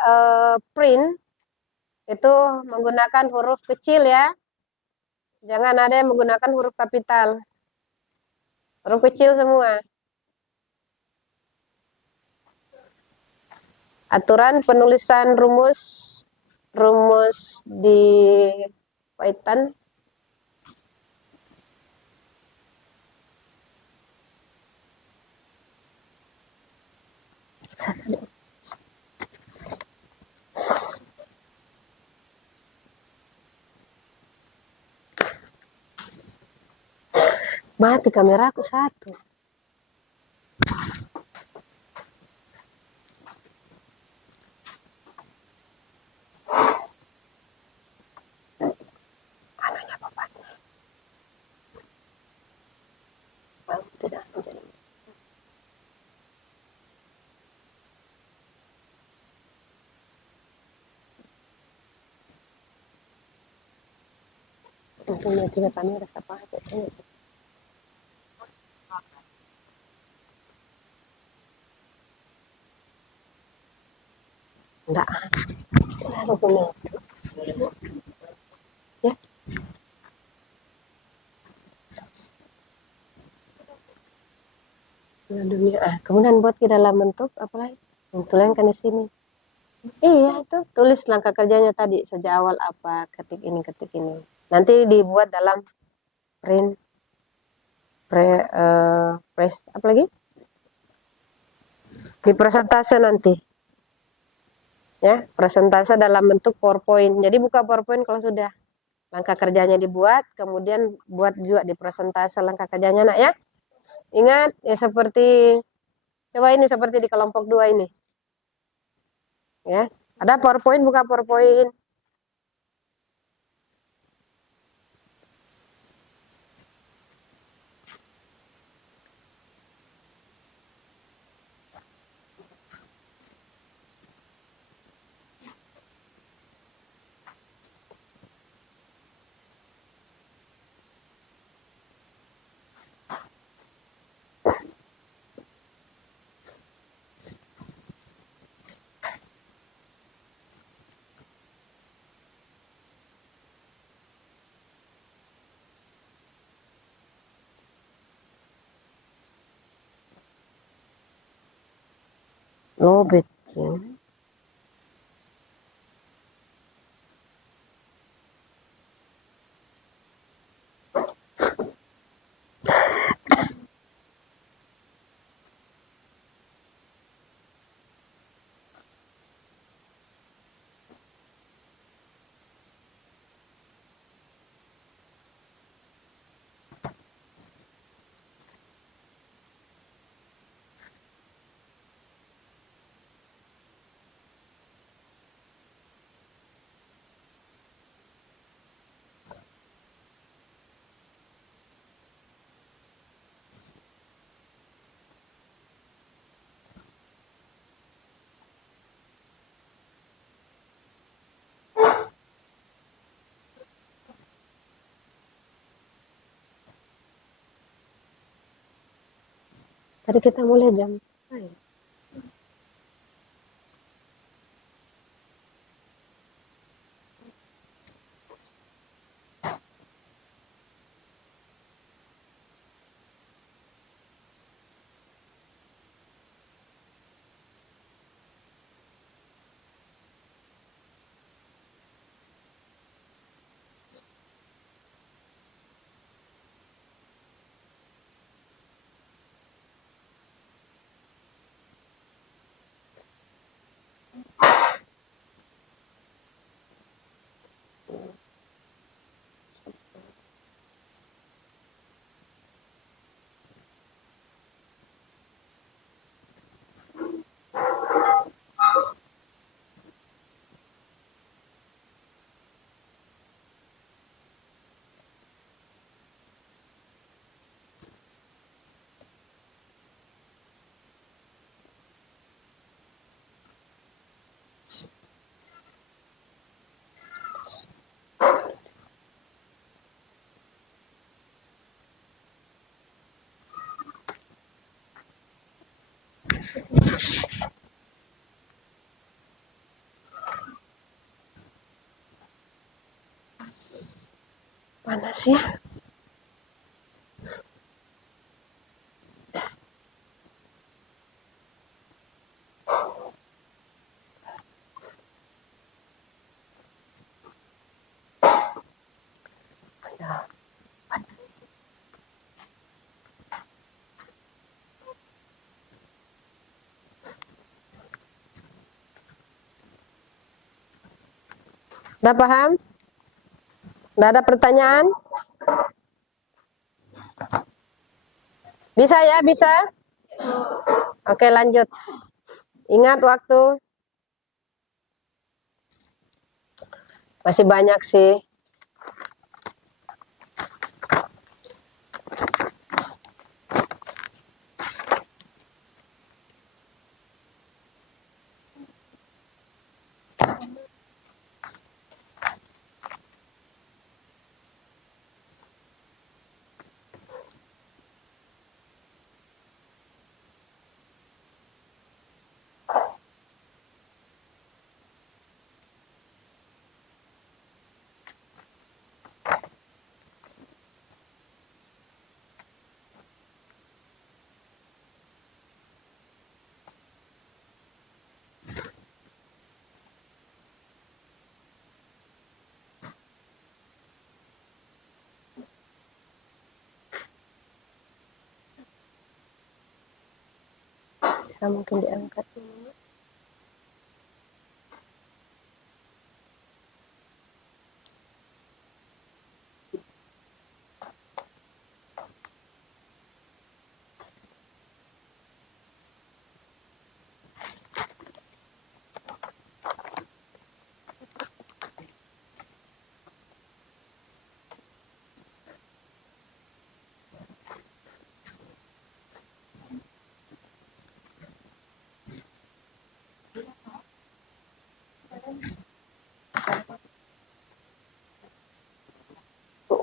print itu menggunakan huruf kecil ya. Jangan ada yang menggunakan huruf kapital. Huruf kecil semua. Aturan penulisan rumus di Python. Mati kameraku 1. Anunya bapaknya. Tidak menjadi. Punya 3 kamera siapa aja. Enggak. Lalu punya itu. Ya. Kemudian buat di dalam bentuk apa lagi? Tuliskan di sini. Iya, itu tulis langkah kerjanya tadi sejak awal apa, ketik ini. Nanti dibuat dalam print press apa lagi? Di presentase nanti. Ya, presentase dalam bentuk PowerPoint. Jadi buka PowerPoint kalau sudah langkah kerjanya dibuat, kemudian buat juga di presentase langkah kerjanya, nak ya. Ingat ya coba ini seperti di kelompok 2 ini. Ya, ada PowerPoint, buka PowerPoint. Lobet King. Tadi kita mulai jam. Panas ya. Udah paham? Udah ada pertanyaan? Bisa ya, bisa? Oke, lanjut. Ingat waktu. Masih banyak sih. Bisa mungkin diangkat dulu.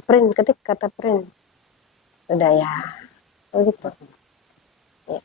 Print, ketik kata print. Udah ya. Oh gitu. Ya.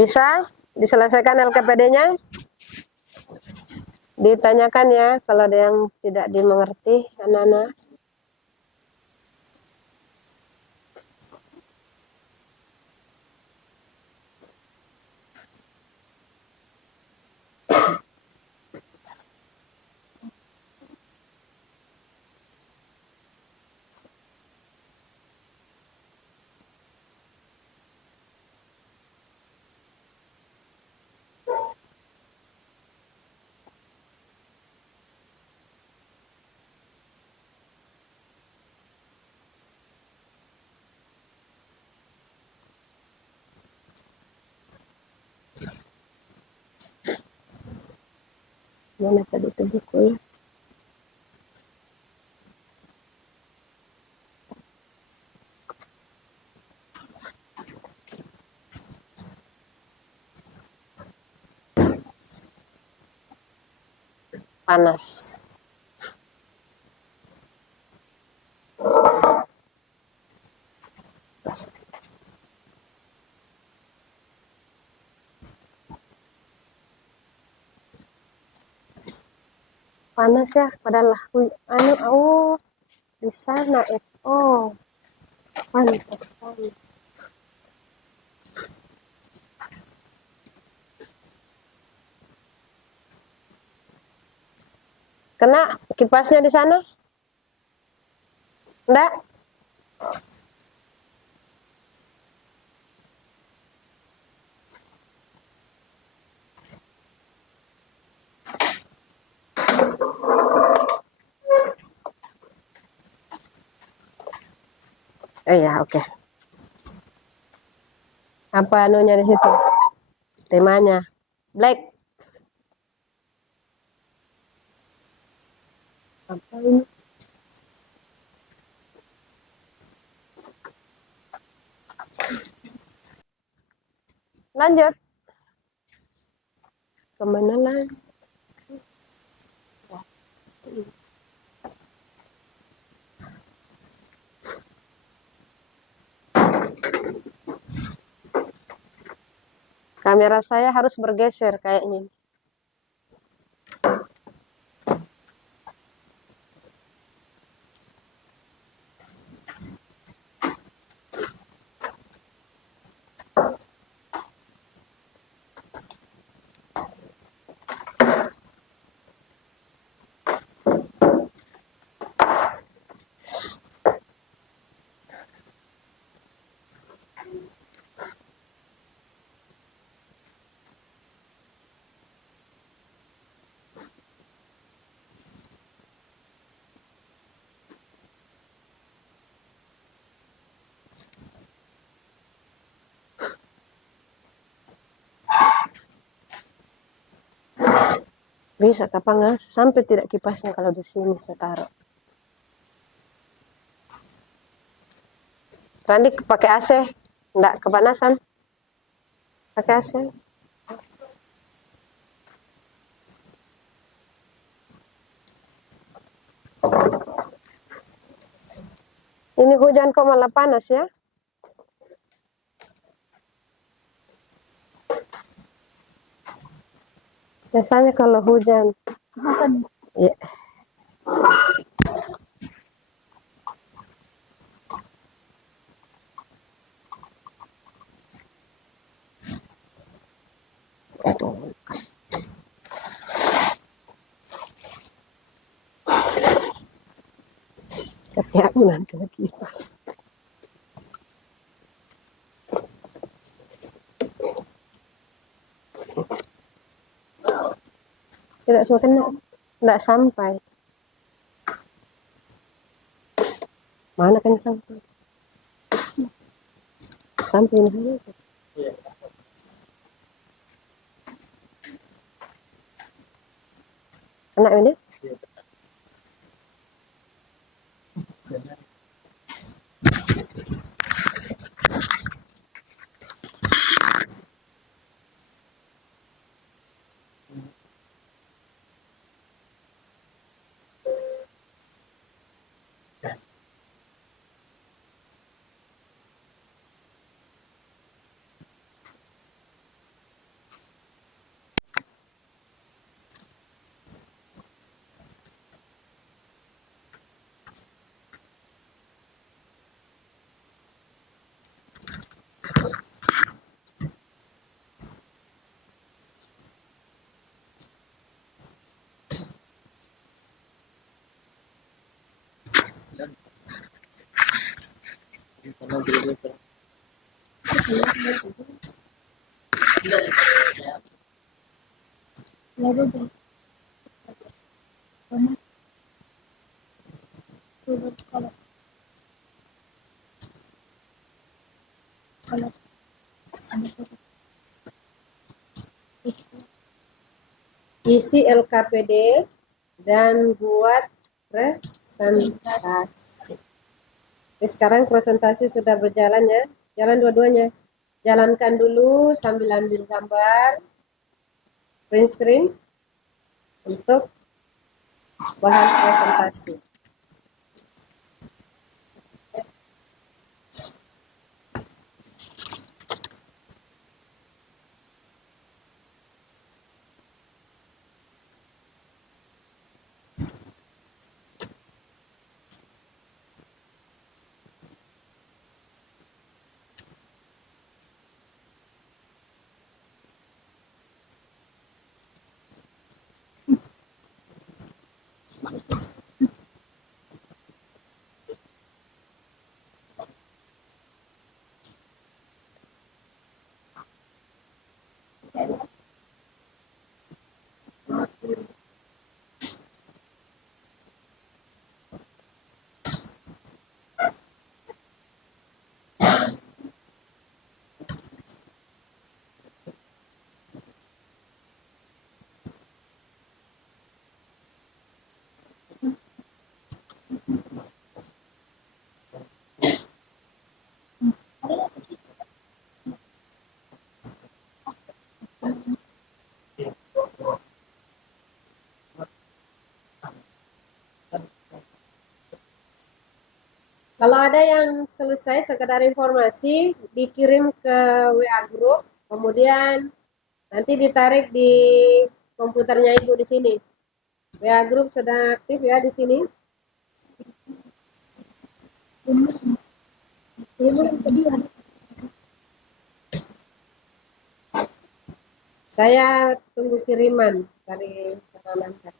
Bisa diselesaikan LKPD-nya? Ditanyakan ya kalau ada yang tidak dimengerti, anak-anak. Mana tadi itu bukunya? Panas. Panas ya, padahal di sana panas sekali. Kena kipasnya di sana? Enggak? Ya, oke. Apa anunya di situ? Temanya black. Apa ini? Lanjut. Kemana lagi? Kamera saya harus bergeser kayaknya. Bisa kapan nggak sampai tidak kipasnya kalau di sini saya taruh. Randi pakai AC, enggak kepanasan? Pakai AC. Ini hujan kok malah panas ya? Biasanya kalau hujan. Ya. Setiap nanti kipas. Tidak semua kena, tidak sampai. Mana kencang? Sampai ini saja. Kena ini? Isi LKPD dan buat presentasi. Oke, sekarang presentasi sudah berjalan ya. Jalan dua-duanya. Jalankan dulu sambil ambil gambar. Print screen untuk bahan presentasi. Kalau ada yang selesai sekedar informasi, dikirim ke WA Group, kemudian nanti ditarik di komputernya Ibu di sini. WA Group sedang aktif ya di sini. Saya tunggu kiriman dari teman saya.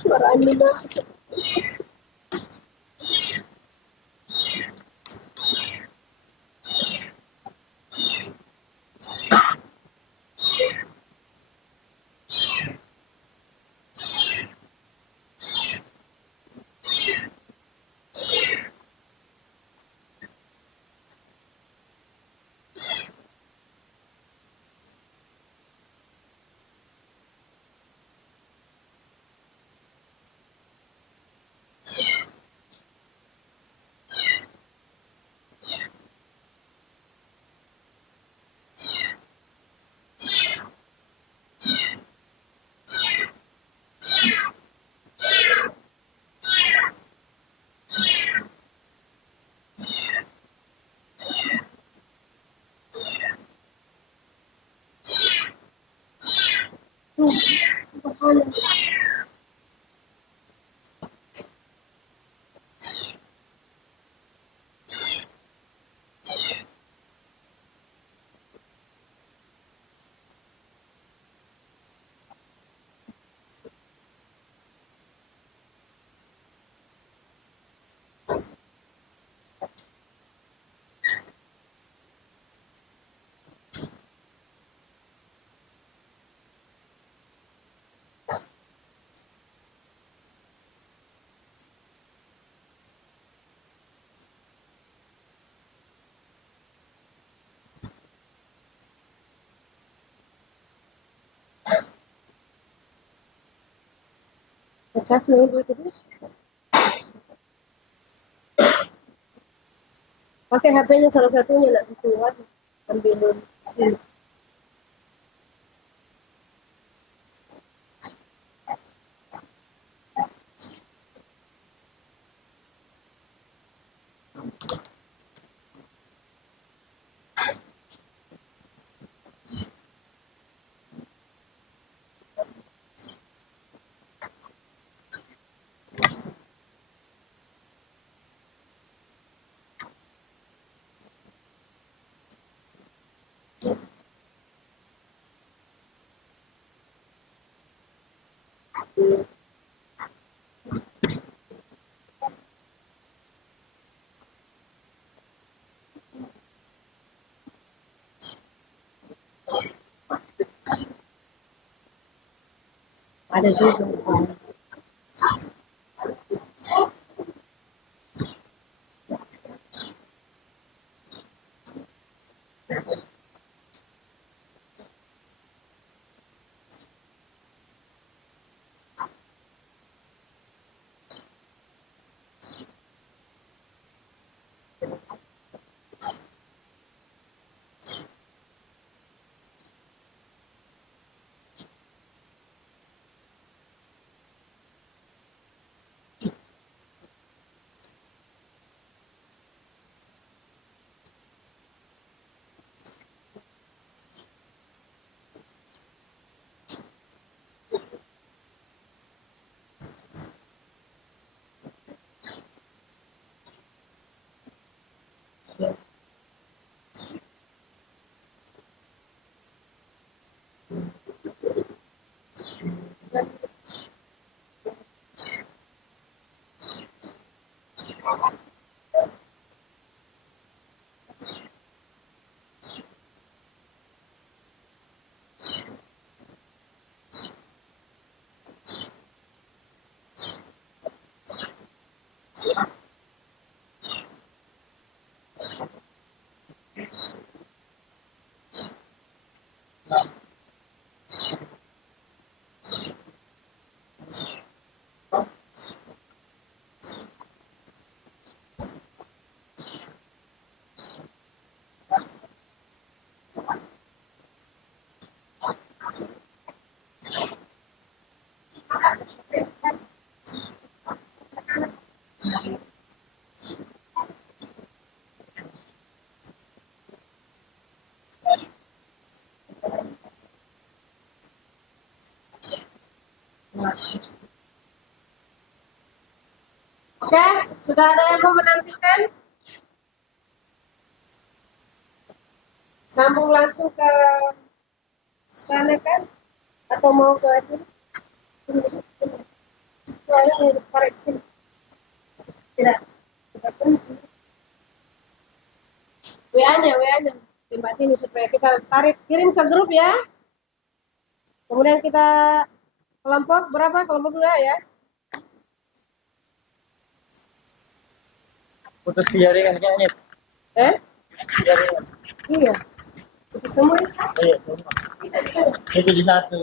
Suara angin masuk. Ngecas nih buat itu. Pakai HP-nya salah satunya nak keluar ambil SIM. Ada juga. Oke, sudah ada yang mau menampilkan? Sambung langsung ke sana kan? Atau mau ke sini? Soalnya tarik sini. Tidak. Tidak pun. WA-nya. Tembak sini supaya kita tarik, kirim ke grup ya. Kemudian kita kelompok berapa? Kelompok 2 ya. Putus jaringan kayaknya. Jaringan. Iya. Itu semua ya? Iya, semua. Itu di satu.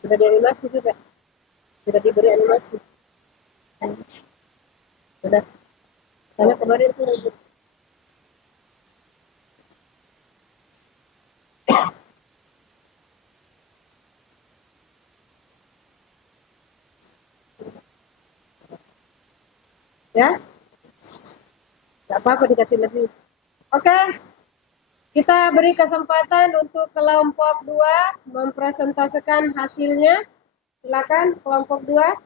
Sudah dianimasi juga. Sudah diberi animasi. Sudah. Karena kemarin tuh ribut. Ya, nggak apa-apa dikasih lebih. Oke, kita beri kesempatan untuk kelompok 2 mempresentasikan hasilnya. Silakan kelompok 2.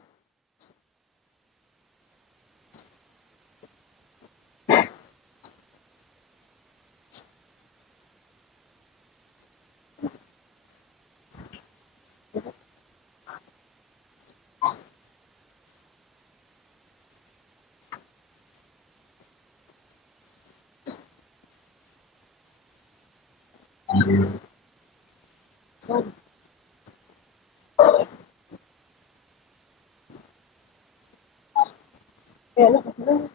Ya, lu kasih dulu.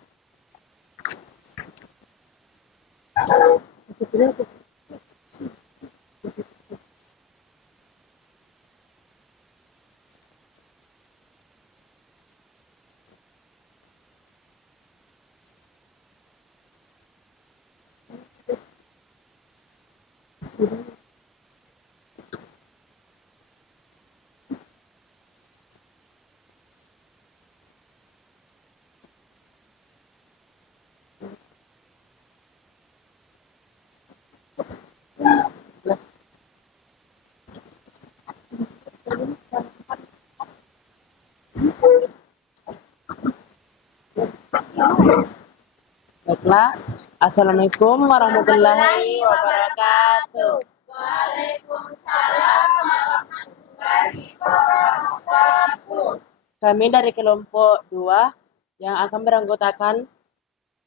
Baiklah, Assalamualaikum warahmatullahi wabarakatuh. Waalaikumsalam warahmatullahi wabarakatuh. Kami dari kelompok 2 yang akan beranggotakan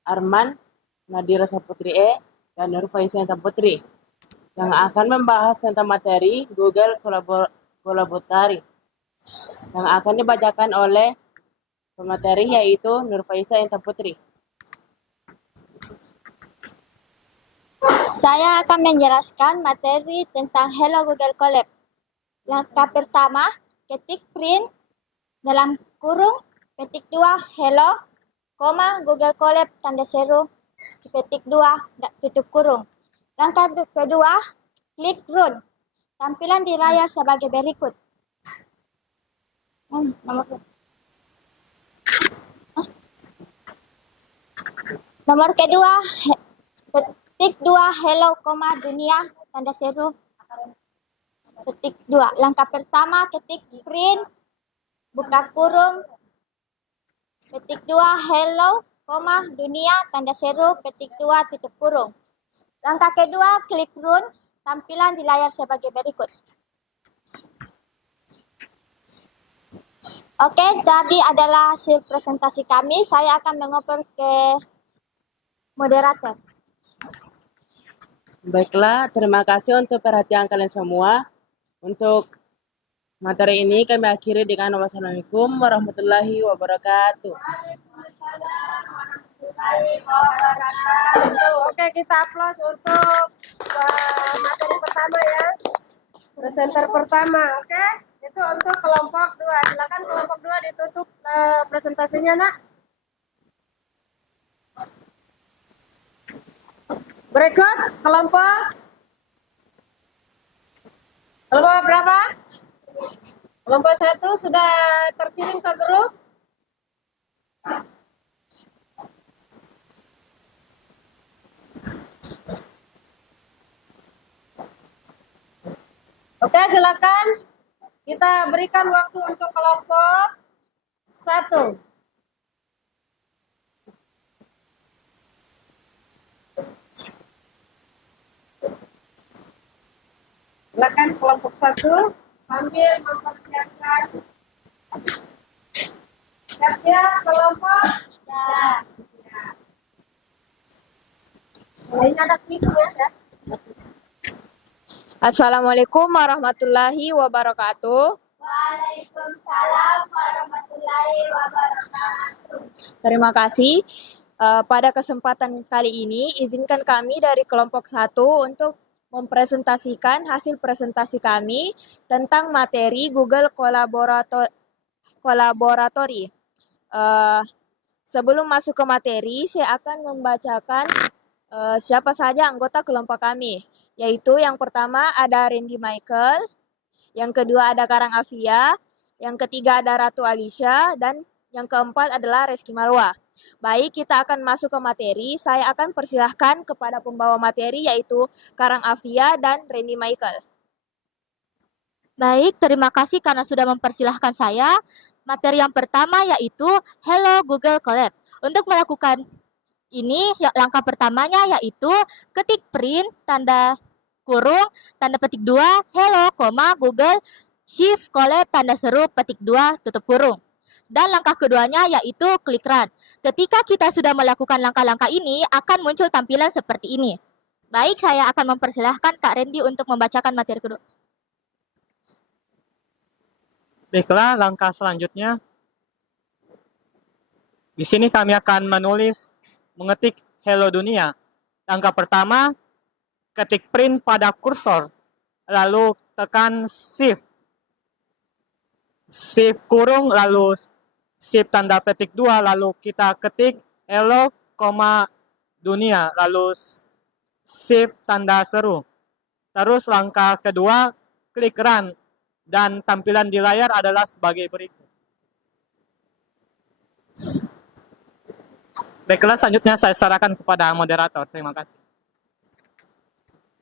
Arman, Nadira Saputri E, dan Nur Faisal Putri yang akan membahas tentang materi Google Kolaborasi yang akan dibacakan oleh pemateri yaitu Nur Faisal Putri. Saya akan menjelaskan materi tentang Hello Google Colab. Langkah pertama, ketik print dalam kurung, petik 2 Hello, Google Colab tanda seru, petik 2 tutup kurung. Langkah kedua, klik run. Tampilan di layar sebagai berikut. Nomor kedua, ketik 2 hello, dunia, tanda seru. Ketik 2. Langkah pertama, ketik print, buka kurung. Ketik 2 hello, dunia, tanda seru. Ketik 2 tutup kurung. Langkah kedua, klik run. Tampilan di layar sebagai berikut. Oke, tadi adalah hasil presentasi kami. Saya akan mengoper ke moderator. Baiklah, terima kasih untuk perhatian kalian semua. Untuk materi ini kami akhiri dengan wassalamualaikum warahmatullahi wabarakatuh. Oke, kita aplaus untuk materi pertama ya. Presenter pertama, oke? Itu untuk kelompok 2. Silakan kelompok 2 ditutup presentasinya, Nak. Berikut kelompok berapa? Kelompok 1 sudah terkirim ke grup. Oke, silakan. Kita berikan waktu untuk kelompok 1. Silakan kelompok 1 sambil mempersiapkan. Siap-siap kelompok. Ya. Ini ada kuisnya ya. Assalamualaikum warahmatullahi wabarakatuh. Waalaikumsalam warahmatullahi wabarakatuh. Terima kasih. Pada kesempatan kali ini, izinkan kami dari kelompok 1 untuk mempresentasikan hasil presentasi kami tentang materi Google Collaboratory. Sebelum masuk ke materi, saya akan membacakan siapa saja anggota kelompok kami. Yaitu yang pertama ada Randy Michael, yang kedua ada Karang Afia, yang ketiga ada Ratu Alicia, dan yang keempat adalah Reski Malwa. Baik, kita akan masuk ke materi. Saya akan persilahkan kepada pembawa materi yaitu Karang Afia dan Randy Michael. Baik, terima kasih karena sudah mempersilahkan saya. Materi yang pertama yaitu Hello Google Colab. Untuk melakukan ini, langkah pertamanya yaitu ketik print, tanda kurung, tanda petik 2, hello, Google, shift, Colab, tanda seru, petik 2, tutup kurung. Dan langkah keduanya yaitu klik run. Ketika kita sudah melakukan langkah-langkah ini, akan muncul tampilan seperti ini. Baik, saya akan mempersilahkan Kak Randy untuk membacakan materi kedua. Baiklah, langkah selanjutnya. Di sini kami akan mengetik Hello Dunia. Langkah pertama, ketik print pada kursor, lalu tekan shift. Shift kurung, lalu shift tanda petik 2, lalu kita ketik Hello, Dunia, lalu shift tanda seru. Terus langkah kedua, klik run, dan tampilan di layar adalah sebagai berikut. Baiklah, selanjutnya saya serahkan kepada moderator. Terima kasih.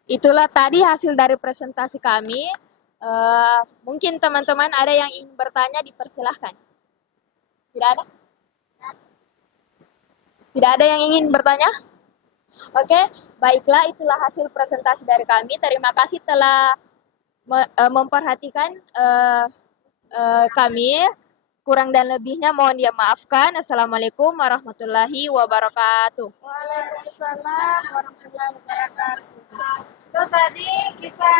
Itulah tadi hasil dari presentasi kami. Mungkin teman-teman ada yang ingin bertanya, dipersilahkan. Tidak ada? Tidak ada yang ingin bertanya? Oke, baiklah, itulah hasil presentasi dari kami. Terima kasih telah memperhatikan kami. Kurang dan lebihnya mohon dimaafkan. Assalamualaikum warahmatullahi wabarakatuh. Waalaikumsalam warahmatullahi wabarakatuh. Itu tadi kita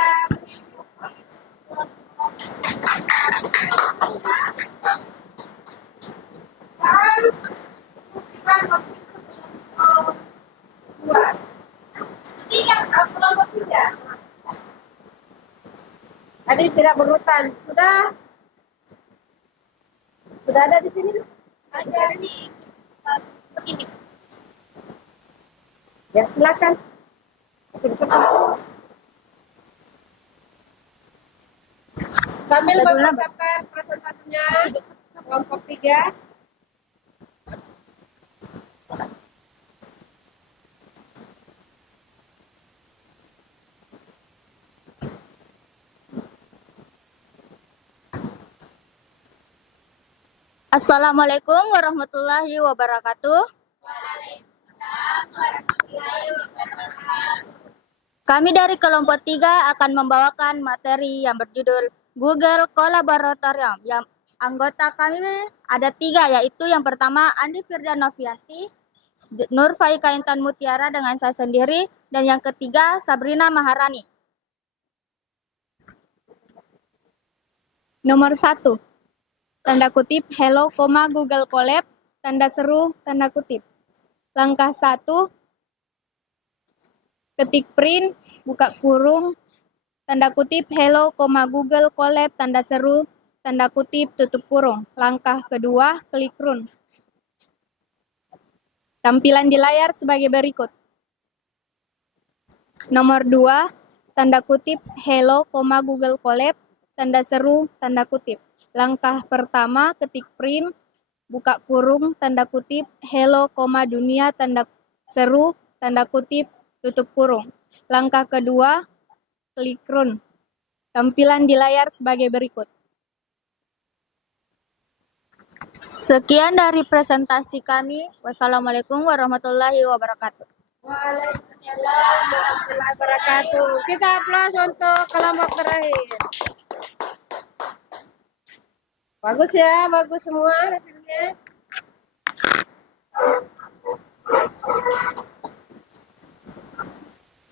kelompok 3. Tadi tidak berurutan. Sudah ada di sini? Ada di ini. Ya, silakan. Sambil mempersiapkan presentasinya kelompok 3. Assalamualaikum warahmatullahi wabarakatuh. Kami dari kelompok 3 akan membawakan materi yang berjudul Google Collaboratorium. Yang anggota kami ada 3, yaitu yang pertama Andi Firda Novianti, Nur Faika Intan Mutiara dengan saya sendiri, dan yang ketiga Sabrina Maharani. Nomor 1. Tanda kutip hello, Google Colab, tanda seru, tanda kutip. Langkah 1, ketik print, buka kurung, tanda kutip hello, Google Colab, tanda seru, tanda kutip, tutup kurung. Langkah kedua, klik run. Tampilan di layar sebagai berikut. Nomor 2, tanda kutip hello, Google Colab, tanda seru, tanda kutip. Langkah pertama, ketik print, buka kurung, tanda kutip hello, dunia, tanda seru, tanda kutip, tutup kurung. Langkah kedua, klik run. Tampilan di layar sebagai berikut. Sekian dari presentasi kami. Wassalamualaikum warahmatullahi wabarakatuh. Waalaikumsalam warahmatullahi wabarakatuh. Kita aplaus untuk kelompok terakhir. Bagus ya, bagus semua hasilnya.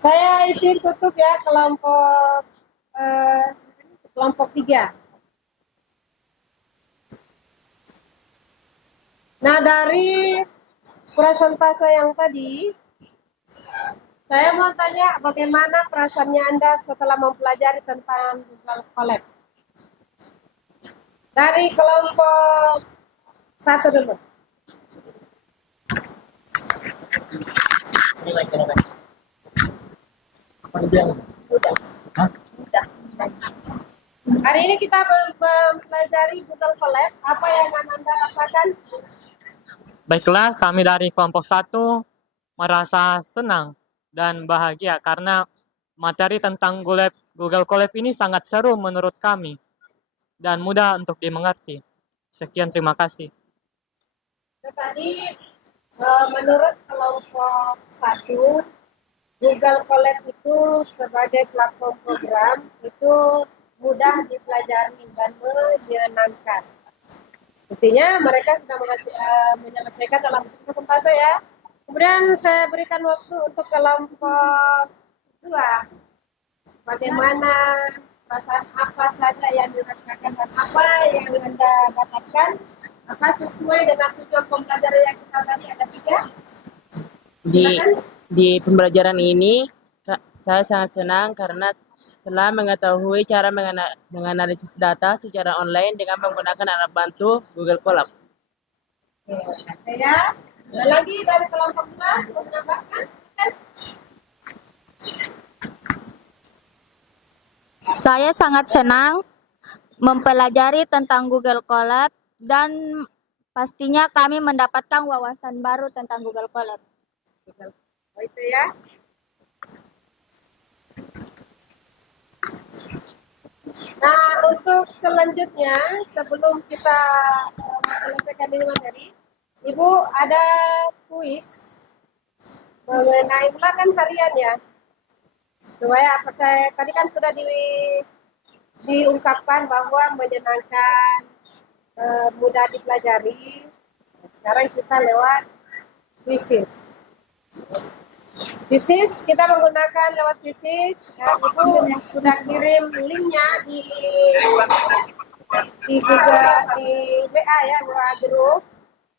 Saya izin tutup ya kelompok 3. Nah, dari presentase yang tadi, saya mau tanya bagaimana perasaannya Anda setelah mempelajari tentang Google Colab. Dari kelompok 1 dulu. Hari ini kita mempelajari Google Colab. Apa yang Anda rasakan? Baiklah, kami dari kelompok 1 merasa senang dan bahagia karena materi tentang Google Colab ini sangat seru menurut kami dan mudah untuk dimengerti. Sekian, terima kasih. Tadi menurut kelompok 1, Google Colab itu sebagai platform program itu mudah dipelajari dan menyenangkan. Intinya mereka sudah menyelesaikan dalam presentase ya. Kemudian saya berikan waktu untuk kelompok 2. Bagaimana perasaan, apa saja yang dirasakan dan apa yang Anda dapatkan? Apa sesuai dengan tujuan pembelajaran yang kita tadi ada 3? Di pembelajaran ini saya sangat senang karena telah mengetahui cara menganalisis data secara online dengan menggunakan alat bantu Google Colab. Oke, saya ada lagi dari kelompok 2 mau menambahkan? Saya sangat senang mempelajari tentang Google Colab dan pastinya kami mendapatkan wawasan baru tentang Google Colab. Oh, itu ya. Nah, untuk selanjutnya sebelum kita selesaikan ini materi, Ibu ada kuis mengenai ulangan harian ya. Supaya apa saya tadi kan sudah diungkapkan bahwa menyenangkan, mudah dipelajari. Sekarang kita lewat kuisis. Kuisis kita menggunakan lewat kuisis. Ibu sudah kirim linknya di Google, di WA ya, WA grup.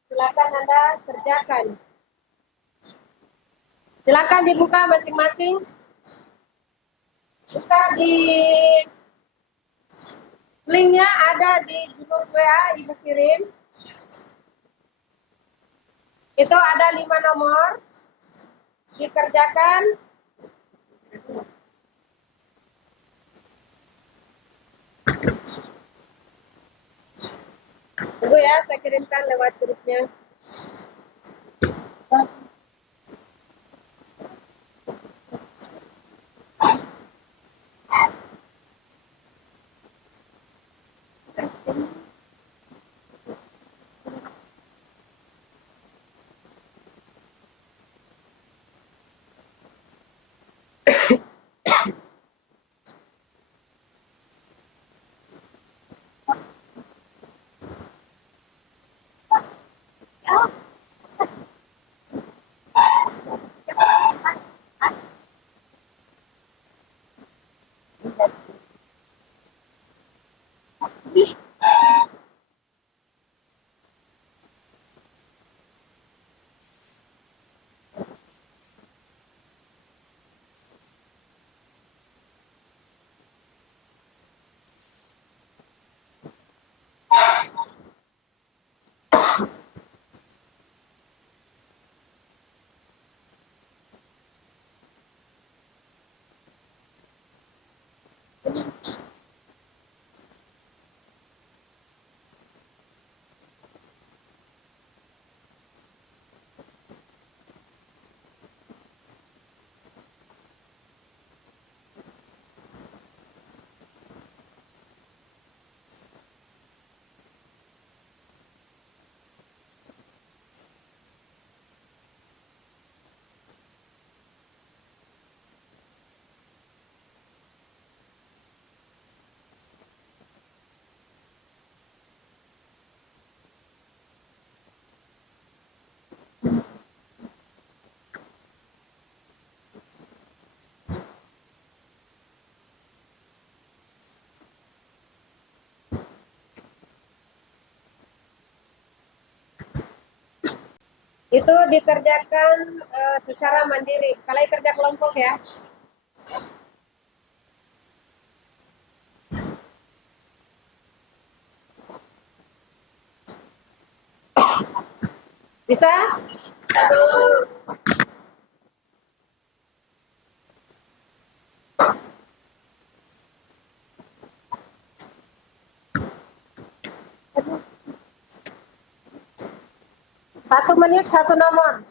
Silakan Anda kerjakan. Silakan dibuka masing-masing. Buka di linknya ada di grup WA Ibu kirim. Itu ada 5 nomor. Dikerjakan. Tunggu ya, saya kirimkan lewat grupnya. Itu dikerjakan secara mandiri. Kalau kerja kelompok ya. Bisa? Satu menit satu nomor.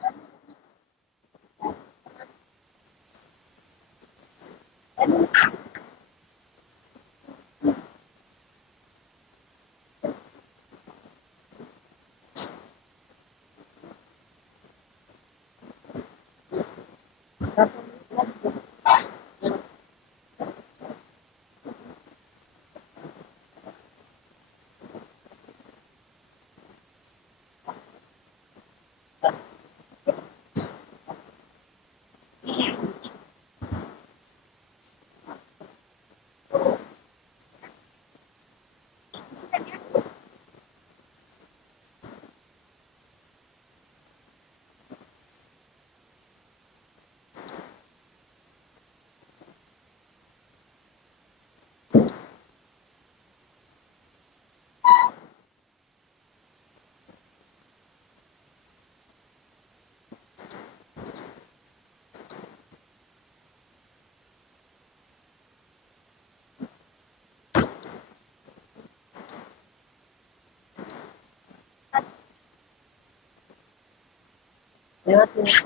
Lewat nih.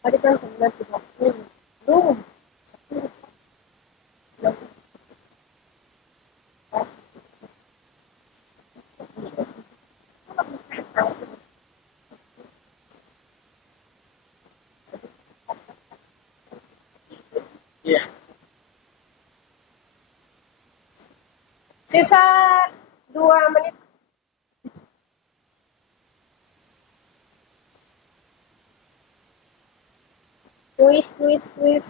Tadi kan 9.30. Belum. Sisa 2 menit. Kuis.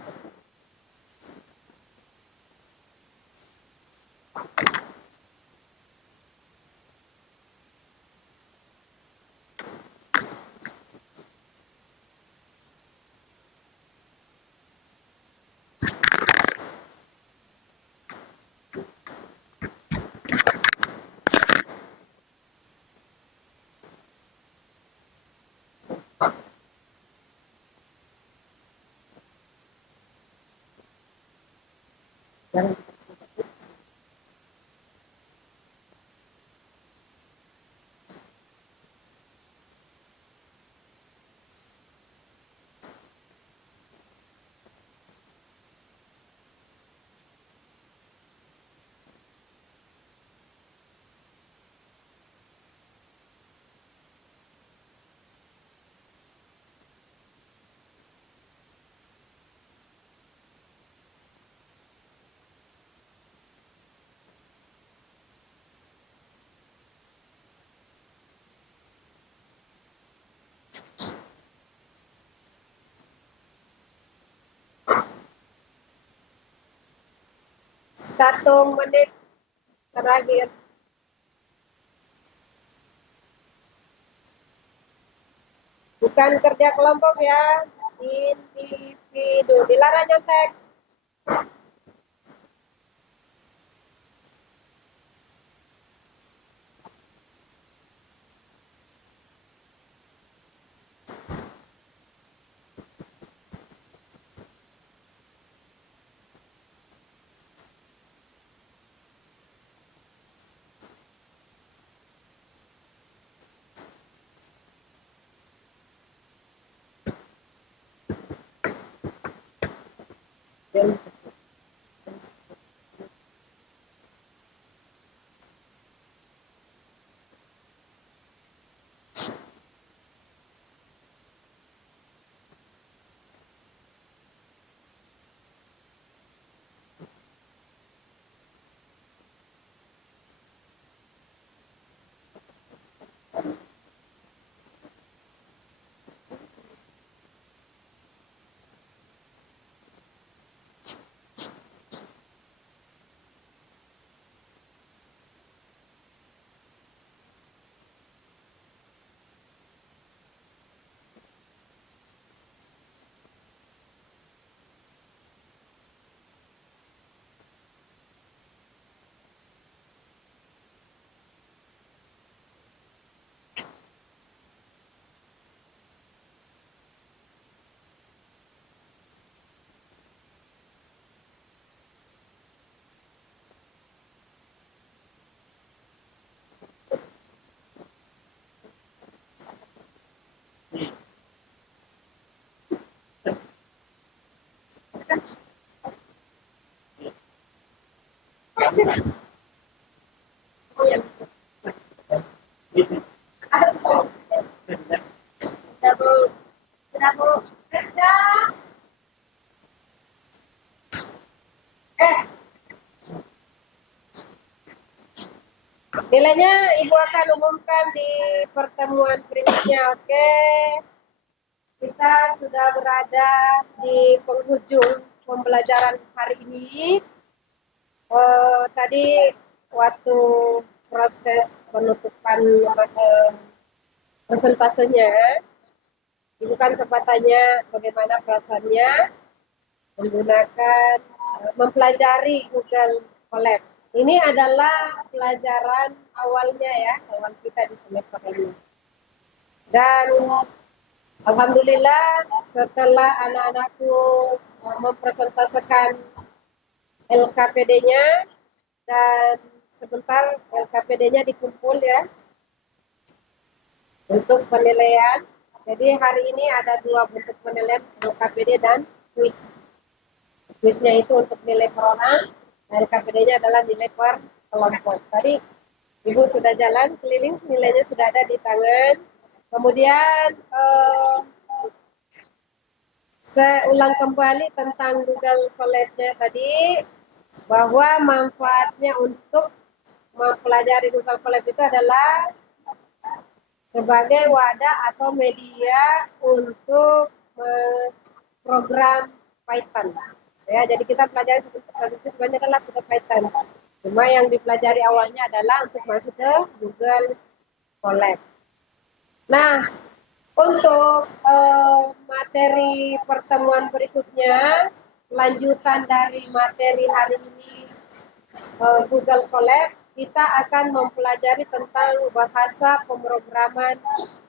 Jangan. Satu menit terakhir. Bukan kerja kelompok ya, individu. Dilarang nyontek. Sudah, Bu. Sudah, Bu. Kerja. Nilainya Ibu akan umumkan di pertemuan berikutnya, oke? Kita sudah berada di penghujung pembelajaran hari ini. Tadi waktu proses penutupan presentasenya, Ibu kan sempat tanya bagaimana perasaannya menggunakan mempelajari Google Colab. Ini adalah pelajaran awalnya ya, awal kita di semester ini. Dan alhamdulillah setelah anak-anakku mempresentasikan LKPD-nya dan sebentar LKPD-nya dikumpul ya untuk penilaian. Jadi hari ini ada 2 bentuk penilaian, LKPD dan kuis. Kuisnya itu untuk nilai per orang. LKPD-nya adalah nilai per kelompok. Tadi Ibu sudah jalan keliling, nilainya sudah ada di tangan. Kemudian saya ulang kembali tentang Google Colab-nya tadi, bahwa manfaatnya untuk mempelajari Google Colab itu adalah sebagai wadah atau media untuk program Python. Ya, jadi kita pelajari itu sebenarnya adalah sudah Python. Cuma yang dipelajari awalnya adalah untuk masuk ke Google Colab. Nah, untuk materi pertemuan berikutnya, lanjutan dari materi hari ini Google Colab, kita akan mempelajari tentang bahasa pemrograman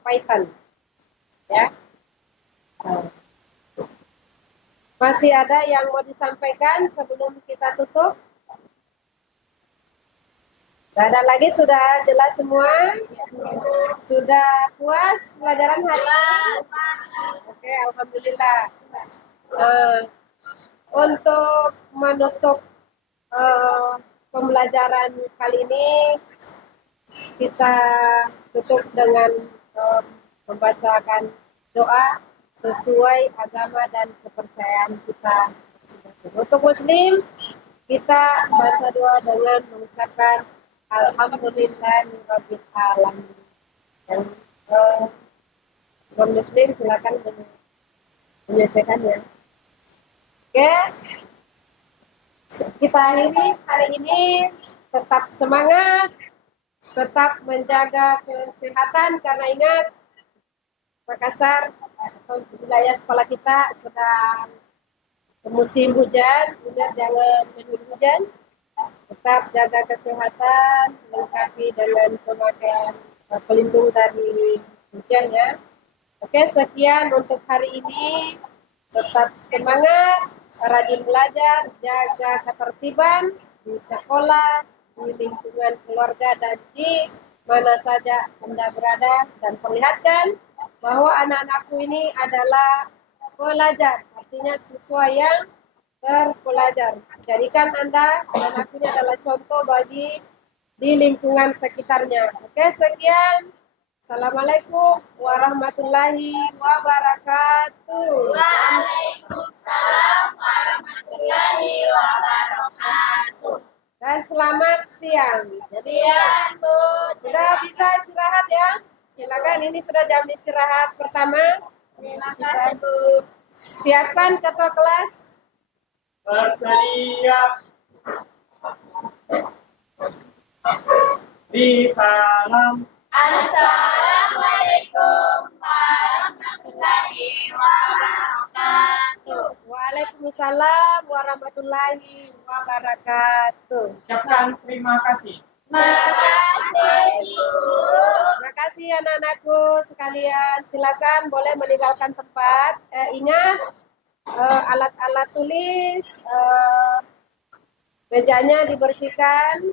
Python. Ya. Masih ada yang mau disampaikan sebelum kita tutup? Tidak ada lagi, sudah jelas semua? Sudah puas pelajaran hari ini? Oke, alhamdulillah. Untuk menutup pembelajaran kali ini, kita tutup dengan membacakan doa sesuai agama dan kepercayaan kita. Untuk Muslim, kita baca doa dengan mengucapkan Alhamdulillahirabbil alamin. Yang non-Muslim silakan menyelesaikannya. Oke, kita hari ini tetap semangat, tetap menjaga kesehatan karena ingat Makassar atau wilayah sekolah kita sedang musim hujan, jangan menunggu hujan. Tetap jaga kesehatan, lengkapi dengan pemakaian pelindung dari hujan ya. Oke, sekian untuk hari ini. Tetap semangat, rajin belajar, jaga ketertiban di sekolah, di lingkungan keluarga dan di mana saja Anda berada, dan perlihatkan bahwa anak-anakku ini adalah pelajar, artinya siswa yang terpelajar. Jadikan Anda, anak-anakku ini adalah contoh bagi di lingkungan sekitarnya. Oke, sekian. Assalamualaikum warahmatullahi wabarakatuh. Waalaikumsalam warahmatullahi wabarakatuh. Dan selamat siang. Jadi Bu. sudah bisa istirahat ya. Silakan, ini sudah jam istirahat pertama. Terima kasih, Bu. Siapkan ketua kelas. Bersedia. Di salam. Assalamualaikum warahmatullahi wabarakatuh. Waalaikumsalam warahmatullahi wabarakatuh. Ucapkan terima kasih. Makasih, Bu. Terima kasih anak-anakku sekalian. Silakan boleh meninggalkan tempat. Ingat alat-alat tulis, mejanya dibersihkan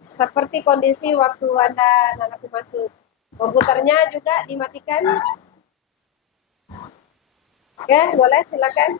seperti kondisi waktu Anda anak-anakku masuk. Komputernya juga dimatikan. Oke, boleh silakan.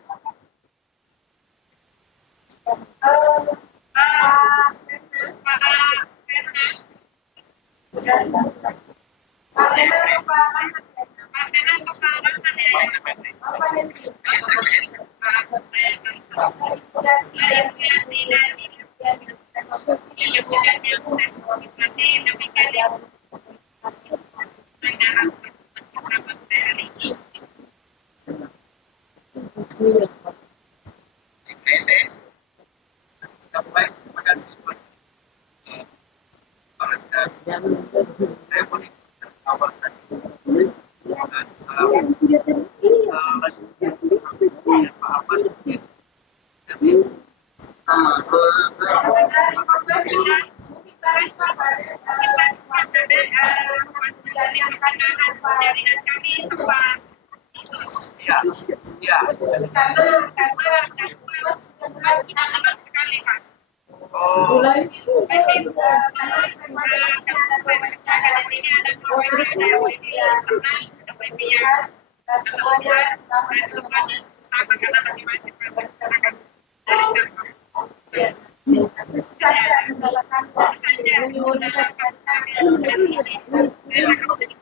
Saja